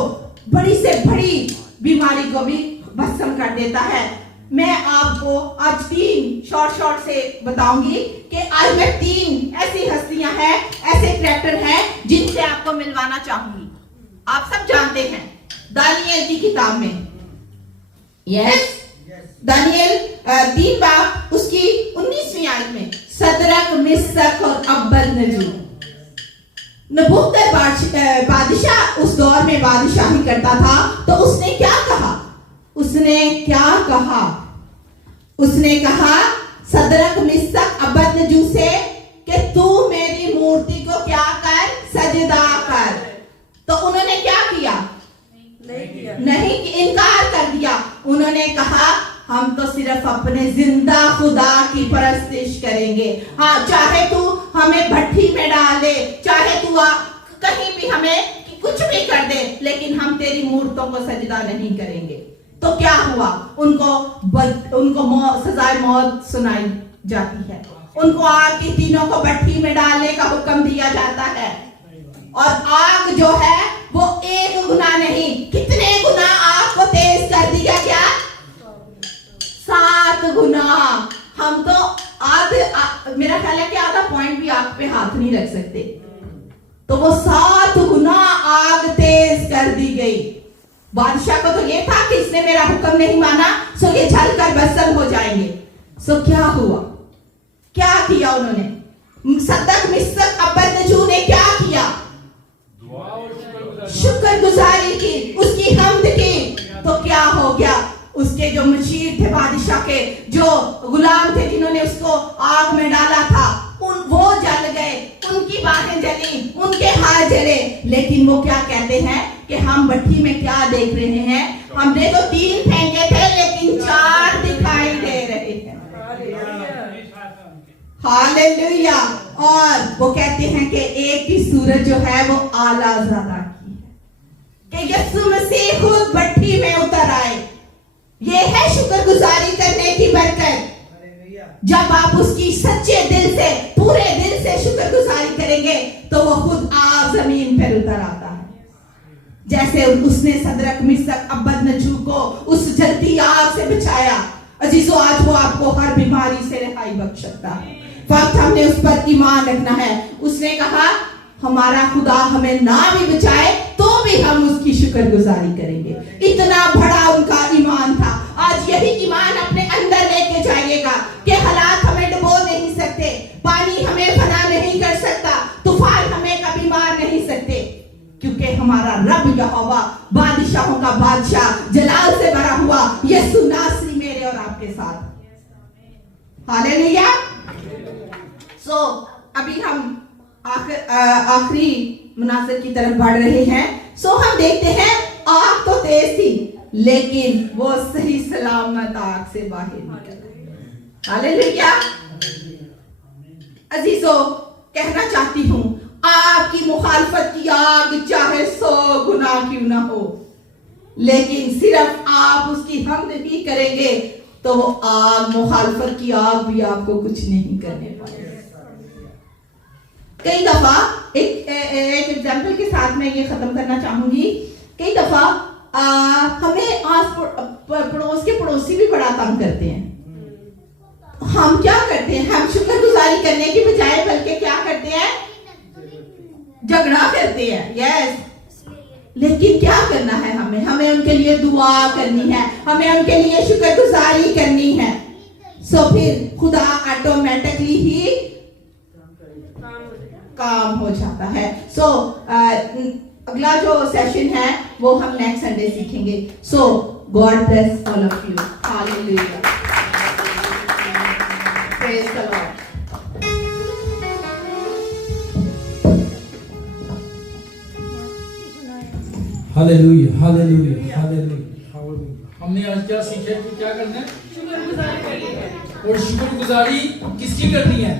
बड़ी से बड़ी बीमारी को भी भस्म कर देता है। मैं आपको आज 3 शॉर्ट से बताऊंगी कि आज मैं 3 ऐसी हस्तियां हैं, ऐसे कैरेक्टर हैं जिनसे आपको मिलवाना चाहूंगी। आप सब जानते हैं दानियल की किताब में, यस, दानियल 3 बाब उसकी 19वीं आयत में सदरक, मिशक और अबेदनगो, नबूकदनेस्सर बादशाह उस दौर में बादशाही करता था, तो उसने क्या कहा? उसने कहा सदरक, मिशक, अबेदनगो से कि तू मेरी मूर्ति को क्या कर, सजदा कर। तो उन्होंने क्या किया? नहीं कि इनकार कर दिया। उन्होंने कहा हम तो सिर्फ अपने जिंदा खुदा की परस्तिश करेंगे। हाँ, चाहे तू हमें भट्टी में डाल दे, चाहे तू कहीं भी हमें कुछ भी कर दे, लेकिन हम तेरी मूर्तों को सजदा नहीं करेंगे। तो क्या हुआ? उनको सजाए मौत सुनाई जाती है, उनको आग की तीनों को भट्टी में डालने का हुक्म दिया जाता है। और आग जो है वो एक गुना नहीं, कितने गुना आग को तेज कर दिया गया? 7 गुना। हम तो मेरा ख्याल है कि आधा पॉइंट भी आग पे हाथ नहीं रख सकते। तो वो 7 गुना आग तेज कर दी गई। बादशाह को तो ये था कि इसने मेरा हुक्म नहीं माना, सो ये जलकर भस्म हो जाएंगे। सो क्या हुआ? क्या किया उन्होंने? सदरक, मिशक, अबेदनगो ने क्या किया? शुक्रगुजारी की, उसकी हम्द की। तो क्या हो गया? उसके जो मशीर थे बादशाह के, जो गुलाम थे जिन्होंने उसको आग में डाला था, वो जल गए, उनकी बाहें जली, उनके हाथ जले। लेकिन वो क्या कहते हैं कि हम भट्टी में क्या देख रहे हैं? हमने तो 3 फेंके थे, लेकिन 4 दिखाई दे रहे हैं। हालेलुया। और वो कहते हैं कि एक की सूरत जो है वो आला ज़ादा की है, कि यीशु मसीह खुद भट्टी में उतर आए। ये है शुक्रगुजारी करने की बरकत। जब आप उसकी सच्चे दिल से, पूरे दिल से शुक्रगुजारी करेंगे, तो वो खुद आप जमीन पर उतर आता है। जैसे उसने सदरक, मिशक, अबेदनगो को उस जलती आग से बचाया, अजीजों आज वो आपको हर बीमारी से रिहाई बख्श सकता है। फक्त हमने उस पर ईमान रखना है। उसने कहा हमारा खुदा हमें ना भी बचाए तो भी हम उसकी शुक्रगुजारी करेंगे। इतना बड़ा उनका ईमान था। आज यही ईमान अपने अंदर लेके जाइएगा कि हालात हमें डुबो नहीं सकते, पानी हमें फना नहीं कर सकता, तूफान हमें कभी मार नहीं सकते, क्योंकि हमारा रब यहोवा बादशाहों का बादशाह, जलाल से भरा हुआ यीशु नासरी मेरे और आपके साथ। हालेलुया। सो अभी हम आखिरी मुनासिब की तरफ बढ़ रहे हैं। सो हम देखते हैं आग तो तेज थी, लेकिन वो सही सलामत आग से बाहर निकल। हालेलुया। अजीजों, कहना चाहती हूँ, आपकी मुखालफत की आग चाहे 100 गुना क्यों ना हो, लेकिन सिर्फ आप उसकी हम्द ही करेंगे तो वो आग, मुखालफत की आग भी आपको कुछ नहीं करने पाएगी। कई दफा एक एग्जाम्पल के साथ मैं ये खत्म करना चाहूंगी। कई दफा हमें आस पड़ोस के पड़ोसी भी बड़ा तंग करते हैं। हम क्या करते हैं? हम शुक्रगुजारी करने की बजाय बल्कि क्या करते हैं? झगड़ा करते हैं। यस, लेकिन क्या करना है? हमें उनके लिए दुआ करनी है, हमें उनके लिए शुक्रगुजारी करनी है। सो फिर खुदा ऑटोमेटिकली ही काम हो जाता है। सो अगला जो सेशन है वो हम नेक्स्ट संडे सीखेंगे। So God bless all of you. Hallelujah. Praise the Lord. Hallelujah hallelujah hallelujah. हमने आज क्या सीखा कि क्या करना है? और शुक्रगुजारी किसकी करनी है?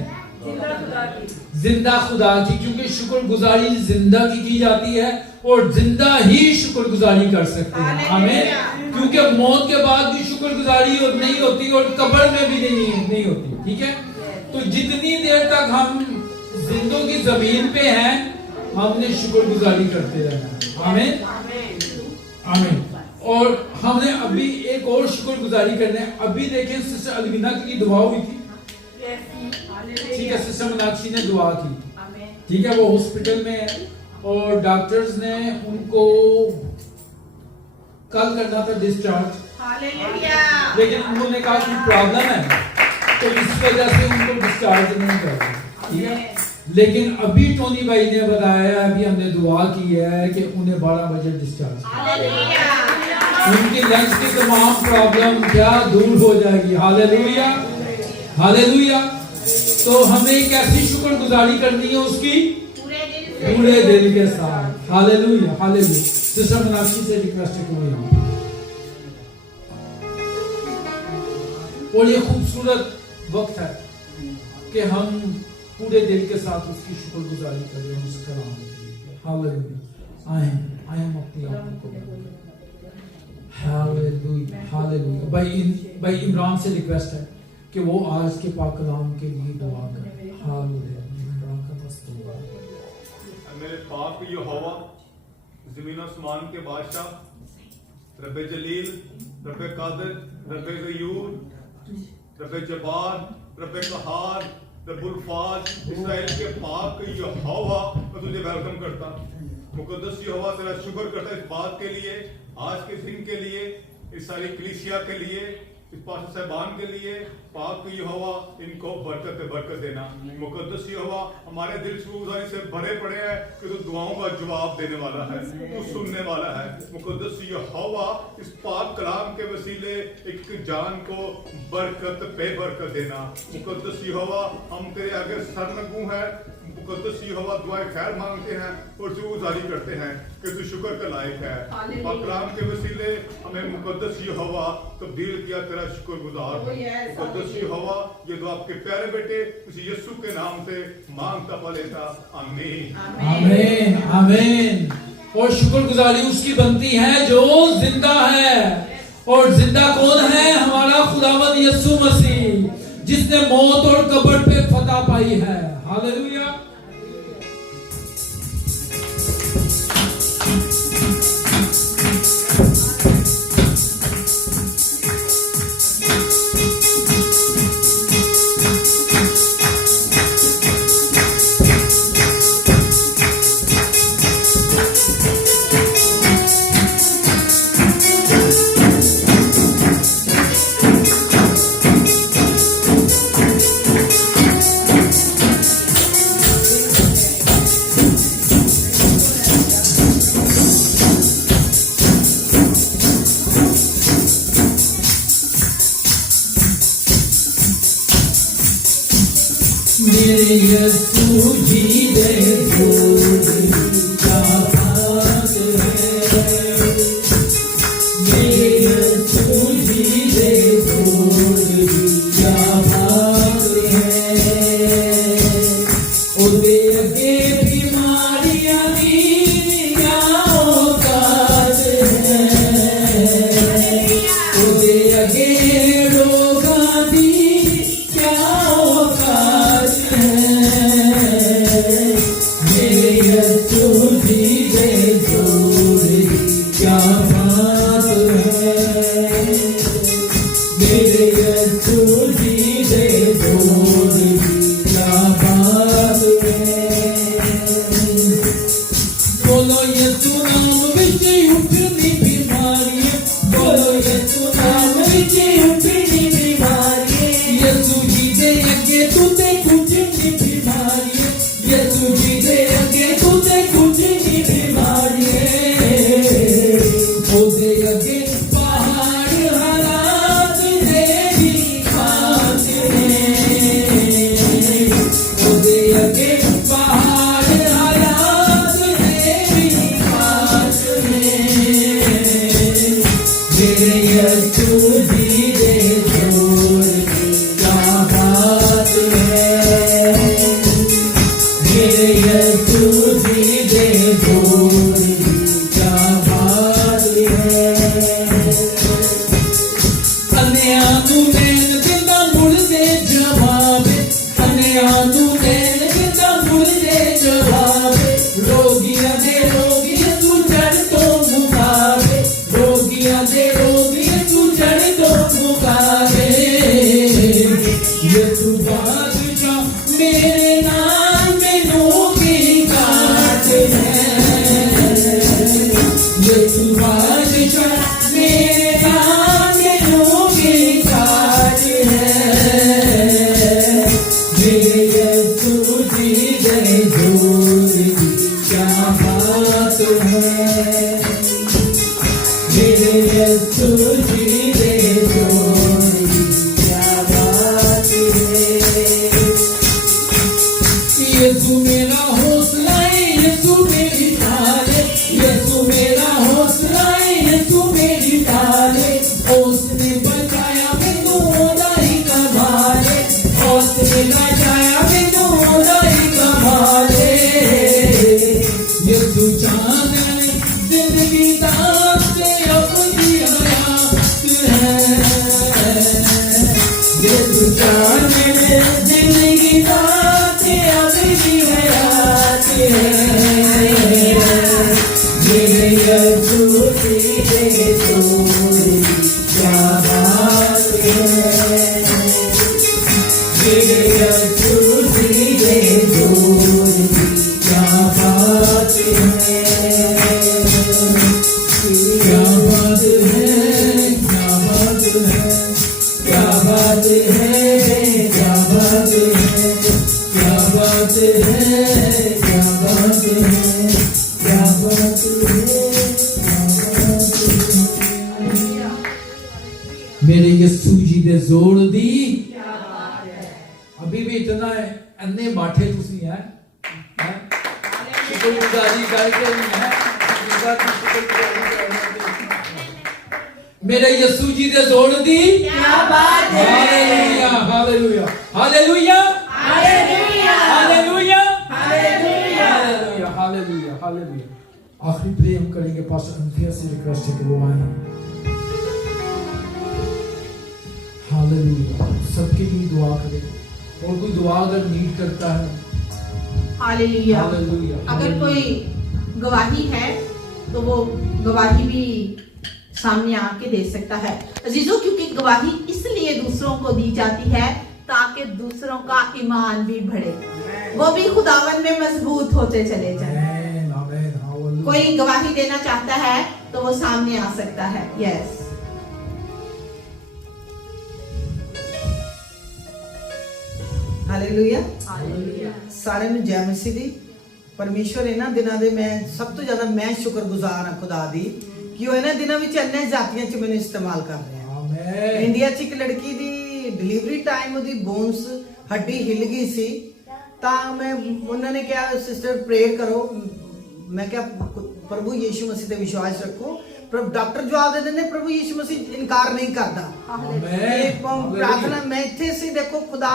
जिंदा खुदा की, क्योंकि शुक्रगुजारी जिंदा की जाती है और जिंदा ही शुक्रगुजारी कर सकते हैं। आमीन। क्योंकि मौत के बाद भी शुक्रगुजारी नहीं होती और कब्र में भी नहीं होती। ठीक है, तो जितनी देर तक हम जिंदों की जमीन पे हैं हमने शुक्रगुजारी करते रहना। आमीन आमीन। और हमने अभी एक और शुक्रगुजारी करना है। अभी देखें सिस्टर अलविना की दुआ हुई थी, ठीक है, सिस्टर मीनाक्षी ने दुआ की, ठीक है, वो हॉस्पिटल में है और डॉक्टर्स ने उनको कल करना था डिस्चार्ज, लेकिन उन्होंने कहा कि प्रॉब्लम है तो इस वजह से उनको डिस्चार्ज नहीं करना। ठीक है, लेकिन अभी टोनी भाई ने बताया, अभी हमने दुआ की है कि उन्हें 12 बजे डिस्चार्ज, उनकी लंग्स की तमाम प्रॉब्लम क्या दूर हो जाएगी। Hallelujah hallelujah. तो हमें कैसी शुक्रगुजारी करनी है उसकी? पूरे दिल के साथ। Hallelujah hallelujah. सिस्टर मीनाक्षी से रिक्वेस्ट करूंगा। और ये खूबसूरत वक्त है कि हम पूरे दिल के साथ उसकी शुक्रगुजारी करें, उसका नाम लें। हालेलुया। आए हम अपनी आंखों को हालेलुया हालेलुया। भाई इमरान से रिक्वेस्ट है कि वो आज के पाक कलाम के लिए दुआ करें। हालेलुया। इमरान का दस्तूर। मेरे पाक यहोवा, ज़मीन और आसमान के बादशाह, रब्बे जलील, रब्बे कादिर, रब्बे गयूर, रब्बे जबार, रब्बे कहार, रब्बुल फाज, इस्राएल के पाक यहोवा, मैं तुझे वेलकम करता हूं। मुकद्दस यहोवा, तेरा शुक्र करता इस बात के लिए, आज के दिन के लिए, इस सारी कलीसिया के लिए, इस पास्टर साहबान के लिए। पाक यहोवा इनको बरकत देना। मुकद्दस यहोवा, हमारे दिल शुक्रगुजारी से भरे पड़े हैं कि तू दुआओं का जवाब देने वाला है, तू सुनने वाला है। मुकद्दस यहोवा, इस पाक कलाम के वसीले एक जान को बरकत पे बरकत देना। मुकद्दस यहोवा, हम तेरे आगे सरनगू हैं। मुकद्दस यहोवा, दुआएं खैर मांगते हैं और शुक्रगुजारी करते हैं कि तू शुक्र का लायक है। पाक कलाम के वसीले हमें मुकद्दस यहोवा तब्दील किया तेरा शुक्रगुजार। मुकद्दस यहोवा, ये दुआ आपके प्यारे बेटे उसी यीशु के नाम से मांगता पलेता। आमीन आमीन आमीन। और शुक्रगुजारी उसकी बनती है जो जिंदा है। और जिंदा कौन है? हमारा खुदावंद यीशु मसीह, जिसने मौत और कब्र पे फतह पाई है। हालेलुया। मेरे यीशु जी दे क्या बात है। मेरे यीशु जी दे क्या बात है। ओदे अगे बीमारियां दी क्या औकात है। ओदे अगे रोगां दी क्या औकात है। मेरे यीशु मेरे नाम में नूर की काट है। यीशु बादशाह मेरे नाम में नूर की काट है। मेरे यीशु जी दे जोर की क्या बात है। मेरे यीशु जी दे जोर की क्या बात है। यीशु मेरा हौसला है, यीशु मेरी ढाल है। यीशु मेरा हौसला है, यीशु मेरी ढाल है। उसने बचाया मैनू ओदा ही कमाल है। उसने बचाया मैनू ओदा ही कमाल है। यीशु चांद है जिंदगी दास से अपनी हयात है। यीशु चांद है जिंदगी दास से अपनी हयात है। मेरे यीशु तेरे जोर क्या बात है। मेरे यीशु तेरे जोर क्या बात है। क्या बात है, क्या बात है, क्या बात है, क्या बात है, क्या बात है, क्या बात है, क्या बात है। मेरे यीशु जी दे जोर दी अभी भी इतना है अन्ने बाठे तुसी हैं हैं? शुक्रगुजारी करके नहीं है। मेरे यीशु जी दे जोर दी क्या बात है। Hallelujah hallelujah hallelujah hallelujah hallelujah hallelujah hallelujah hallelujah hallelujah. आखिरी प्रे हम करेंगे। पास्टर अंथिया से रिक्वेस्ट है कि वो आए। हालेलुया। सबके लिए दुआ करें और कोई दुआ अगर नीड करता है। हालेलुया। हालेलुया। अगर कोई गवाही है तो वो गवाही भी सामने आके दे सकता है अजीजों, क्योंकि गवाही इसलिए दूसरों को दी जाती है ताकि दूसरों का ईमान भी बढ़े, वो भी खुदावन में मजबूत होते चले जाए। कोई गवाही देना चाहता है तो वो सामने आ सकता है। यस ਹਾਲੇਲੂਇਆ ਸਾਰਿਆਂ ਨੂੰ ਜੈ ਮਸੀਹ ਦੀ। ਪਰਮੇਸ਼ਵਰ ਇਹਨਾਂ ਦਿਨਾਂ ਦੇ ਮੈਂ ਸਭ ਤੋਂ ਜ਼ਿਆਦਾ ਮੈਂ ਸ਼ੁਕਰਗੁਜ਼ਾਰ ਹਾਂ ਖੁਦਾ ਦੀ ਕਿ ਉਹ ਇਹਨਾਂ ਦਿਨਾਂ ਵਿੱਚ अन्य ਜਾਤੀਆਂ 'ਚ ਮੈਨੂੰ ਇਸਤੇਮਾਲ ਕਰ ਰਿਹਾ। ਆਮੀਨ। ਇੰਡੀਆ 'ਚ ਇੱਕ ਲੜਕੀ ਦੀ ਡਿਲੀਵਰੀ ਟਾਈਮ ਉਹਦੀ ਬੋਨਸ ਹੱਡੀ ਹਿੱਲ ਗਈ ਸੀ ਤਾਂ ਮੈਂ ਉਹਨਾਂ ਨੇ ਕਿਹਾ ਸਿਸਟਰ प्रेयर करो। मैं क्या प्रभु यीशु मसीह पे विश्वास रखो। डॉक्टर जवाब दे देंगे प्रभु यीशु मसीह इनकार नहीं करता। प्रार्थना मैं इत्थे से देखो खुदा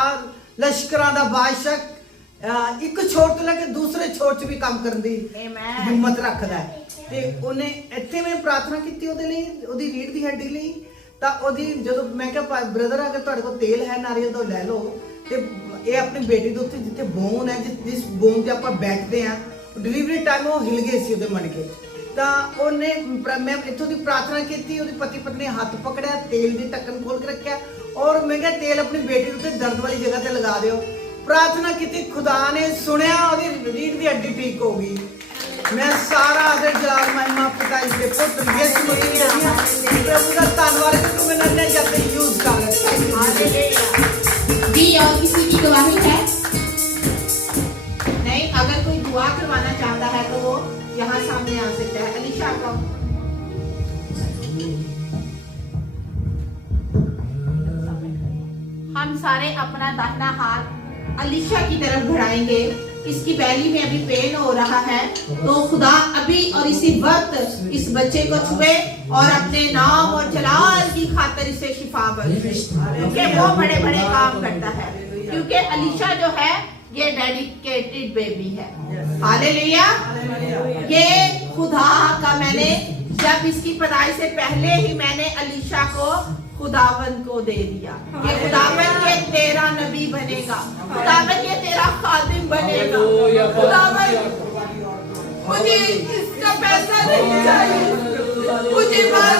लश्करां दा बादशाह एक छोर तो लेके दूसरे छोर च भी काम करन दी हिम्मत रखदा है ते ओने इत्थे मैं प्रार्थना कीती ओदे लई ओदी रीढ़ दी हड्डी लई ਤਾਂ ਉਹਦੀ ਜਦੋਂ ਮੈਂ ਕਿਹਾ ਬ੍ਰਦਰ ਅਗਰ ਤੁਹਾਡੇ ਕੋਲ ਤੇਲ ਹੈ ਨਾਰੀਅਲ ਦਾ ਲੈ ਲਓ ਤੇ ਇਹ ਆਪਣੀ ਬੇਟੀ ਦੇ ਉੱਤੇ ਜਿੱਥੇ ਬੋਨ ਹੈ ਜਿਸ ਬੋਨ ਤੇ ਆਪਾਂ ਬੈਠਦੇ ਆ डिलीवरी टाइम वो हिल गए सी मन के तो उन्हें मैं इतों की प्रार्थना की पति पत्नी हाथ पकड़िया तेल की ढक्कन खोल के रखा और मैं क्या तेल अपनी बेटी उत्ते दर्द वाली जगह ते लगा दियो। प्रार्थना की खुदा ने सुनिया रीढ़ की हड्डी ठीक हो गई। मैं सारा आदर जलाल महिमा पिता इसके पुत्र यीशु मसीह प्रभु का धन्यवाद कि तू मैंने अन्य जाते यूज कर जी। और किसी की गवाही है? नहीं, अगर कोई दुआ करवाना चाहता है तो वो यहाँ सामने आ सकता है। अलीशा का हम सारे अपना दाहिना हाथ अलीशा की तरफ बढ़ाएंगे। इसकी बैली में अभी पेन हो रहा है तो खुदा अभी और इसी वक्त इस बच्चे को छुए और अपने नाम और जलाल की खातिर इसे शिफा बख्शे, क्योंकि वो बड़े बड़े काम करता है। क्योंकि अलीशा जो है ये डेडिकेटेड बेबी है। हालेलुया। ये खुदा का मैंने जब इसकी पैदाइश से पहले ही मैंने अलीशा को खुदावन को दे दिया कि खुदावन ये तेरा नबी बनेगा, खुदावन ये तेरा खादिम बनेगा। खुदावन मुझे इसका पैसा नहीं चाहिए, मुझे बस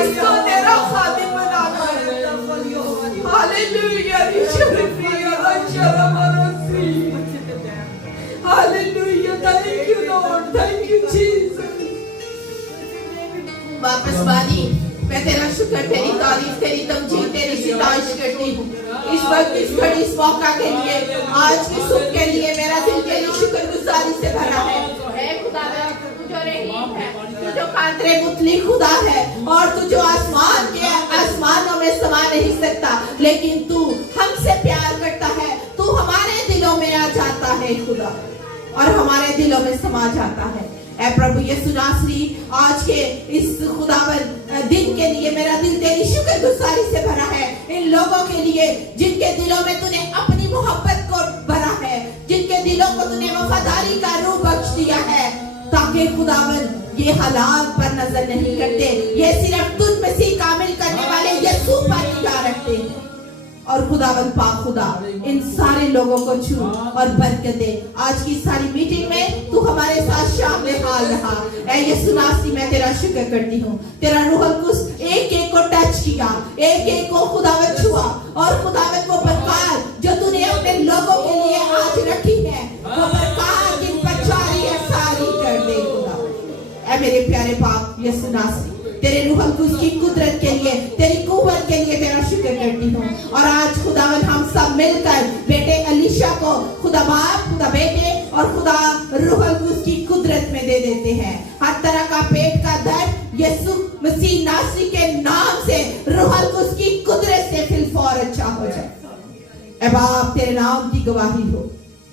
इसको तेरा खादिम बनाना है। हालेलुया। वापसवादी, मैं तेरा शुक्र, तेरी तारीफ, तेरी तमजीद, तेरी सिताइश करती हूँ। इस वक्त, इस घड़ी, इस मौका के लिए, आज की सुबह के लिए मेरा दिल तेरी शुक्रगुजारी से भरा है। ऐ खुदा, तू जो रहीम है, तू जो कादरे मुतली खुदा है, और तू जो आसमानों में समा नहीं सकता, लेकिन तू हमसे प्यार करता है। तू हमारे दिलों में आ जाता है खुदा, और हमारे दिलों में समा जाता है। ऐ प्रभु यीशु नासरी, आज के इस खुदावन दिन के लिए मेरा दिल तेरी शुक्रगुजारी से भरा है। इन लोगों के लिए जिनके दिलों में तूने अपनी मोहब्बत को भरा है, जिनके दिलों को तूने वफादारी का रूप बख्श दिया है, ताकि खुदावन ये हालात पर नजर नहीं करते, ये सिर्फ तुझ में से कामिल करने वाले यीशु पर निगाह रखते हैं। और खुदावन पाक खुदा, इन सारे लोगों को छू और बरकत दे। आज की सारी मीटिंग में तू हमारे साथ शामिल हाल रहा। ऐ यीशु नासरी, मैं तेरा शुक्र करती हूँ। तेरा रूहुल कुद्स एक एक को टच किया, एक एक को खुदावन छुआ, और खुदावन को बरकत जो तूने अपने लोगों के लिए आज रखी है, वो बरकत जिन पर जारी है सारी कर दे खुदा। ऐ मेरे प्यारे पाक यीशु नासरी, तेरे रूहुल कुद्स की कुदरत के लिए, तेरी कुव्वत के लिए तेरा शुक्र करती हूँ। और आज खुदावन हम सब मिलकर बेटे अलीशा को खुदा बाप, खुदा बेटे और खुदा रूहुल कुद्स की कुदरत में दे देते हैं। हर तरह का पेट का दर्द यीशु मसीह नासरी के नाम से रूहुल कुद्स की कुदरत से फिलफौर अच्छा हो जाए। ऐ बाप, तेरे नाम की गवाही हो।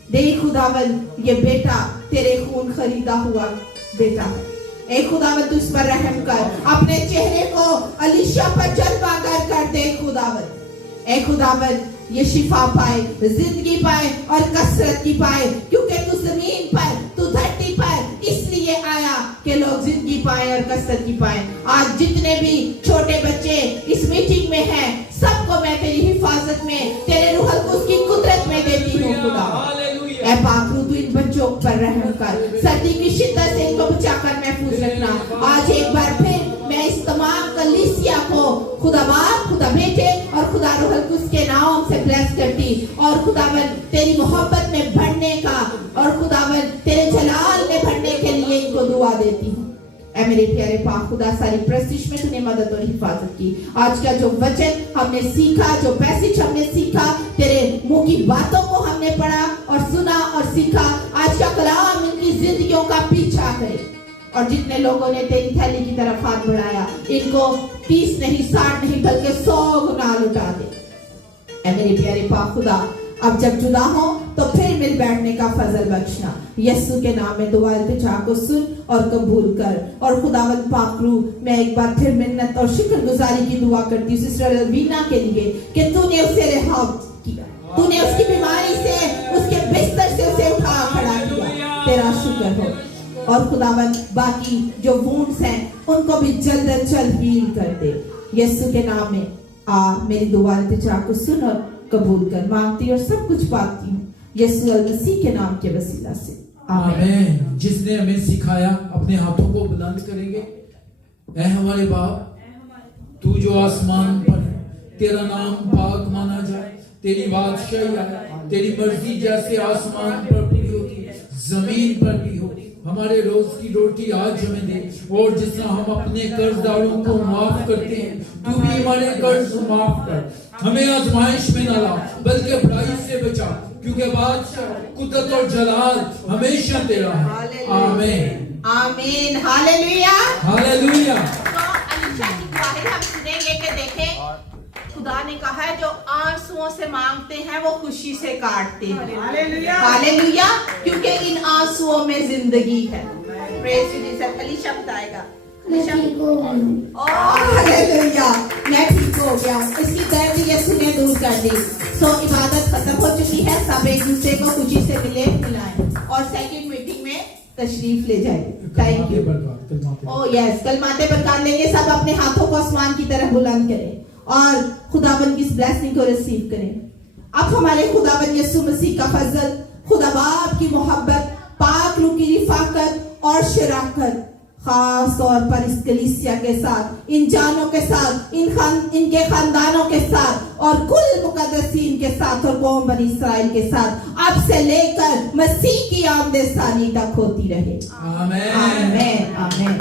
देख खुदावन, ये बेटा तेरे खून खरीदा हुआ बेटा है। ए खुदावन, तू इस पर रहम कर, अपने चेहरे को अलीशा पर जलवा कर दे खुदावन। ए खुदावन, ये शिफा पाए, जिंदगी पाए और कसरत की पाए, क्योंकि तू जमीन पर, तू धरती पर इसलिए आया कि लोग जिंदगी पाए और कसरत की पाए। आज जितने भी छोटे बच्चे इस मीटिंग में हैं, सबको मैं तेरी हिफाजत में, तेरे रूहुल कुद्स की कुदरत में देती हूँ खुदा। ऐ पाक रूह, तू इन बच्चों पर रहम कर, सर्दी की शिद्दत से इनको बचाकर महफूज रखना। आज एक बार फिर मैं इस तमाम कलीसिया को खुदा बाप, खुदा बेटे और खुदा रूहुल कुद्स के नाम से ब्लेस करती, और खुदावन तेरी मोहब्बत में बढ़ने का और खुदावन तेरे जलाल में बढ़ने के लिए इनको दुआ देती हूँ। ऐ मेरे प्यारे पाक खुदा, सारी प्रस्तिश में तूने मदद और हिफाजत की। आज का जो वचन हमने सीखा, जो पैसेज हमने सीखा, तेरे मुंह की बातों को हमने पढ़ा और सुना और सीखा, आज का कलाम इनकी जिंदगियों का पीछा करे। और जितने लोगों ने तेरी थैली की तरफ हाथ बढ़ाया, इनको 30 नहीं 60 नहीं बल्कि 100 गुना लुटा दे। ऐ मेरे प्यारे पाक खुदा, अब जब जुदा हो तो फिर मिल बैठने का फजल बख्शना। यीशु के नाम में दुआ इल्तिजा को सुन और कबूल कर। और खुदावंद पाक रूह, मैं एक बार फिर मिन्नत और शुक्रगुजारी की दुआ करती हूँ सिस्टर अलवीना के लिए कि तूने उसे रिहा किया, तूने उसकी बीमारी से, उसके बिस्तर से उसे उठा खड़ा किया। तेरा शुक्र हो। और खुदावंद बाकी जो वुंड्स हैं उनको भी जल्द अज जल्द हील कर दे। यीशु के नाम में मेरी दुआ इल्तिजा को सुन और कबूल कर। मांगती और सब कुछ पाती हूँ यीशु मसीह के नाम के वसीला से, आमीन। जिसने हमें सिखाया, अपने हाथों को बुलंद करेंगे। ऐ हमारे बाप, तू जो आसमान पर है, तेरा नाम पाक माना जाए, तेरी बादशाही आए, तेरी मर्जी जैसे आसमान पर भी होती है जमीन पर भी हो। हमारे रोज की रोटी आज हमें दे, और जिस तरह हम अपने कर्जदारों को माफ करते हैं, तू भी हमारे कर्ज माफ कर। हमें आजमाइश में न ला, बल्कि बुराई से बचा, क्योंकि बादशाह, कुदरत और जलाल हमेशा तेरा है। आमीन, आमीन, हालेलुया, हालेलुया। तो अलीशा की गवाही हम सुनेंगे कि देखें, खुदा ने कहा है जो आंसुओं से मांगते हैं वो खुशी से काटते हैं। हालेलुया, हालेलुया, क्योंकि इन आंसुओं में जिंदगी है। Praise Jesus. अलीशा बताएगा। हालेलुया, मैं ठीक हो गया, इसकी दर्द यीशु ने दूर कर दी। सो इबादत खत्म हो चुकी है, सब एक दूसरे को खुशी से मिले मिलाएं और सेकंड मीटिंग में तशरीफ ले जाए। Thank you. ओ यस, कलमाते बरकत लेंगे। सब अपने हाथों को आसमान की तरफ बुलंद करें और खुदावन की इस ब्लेसिंग को रिसीव करें। अब हमारे खुदावन यीशु मसीह का फजल, खुदा बाप की मोहब्बत, पाक रूह की रिफाकत और शराकत खास तौर पर इस कलीसिया के साथ, इन जानों के साथ, इनके खानदानों के साथ और कुल मुकद्दसीन के साथ और कौम बनी इस्राएल के साथ अब से लेकर मसीह की आमद सानी तक होती रहे। आमीन, आमीन, आमीन।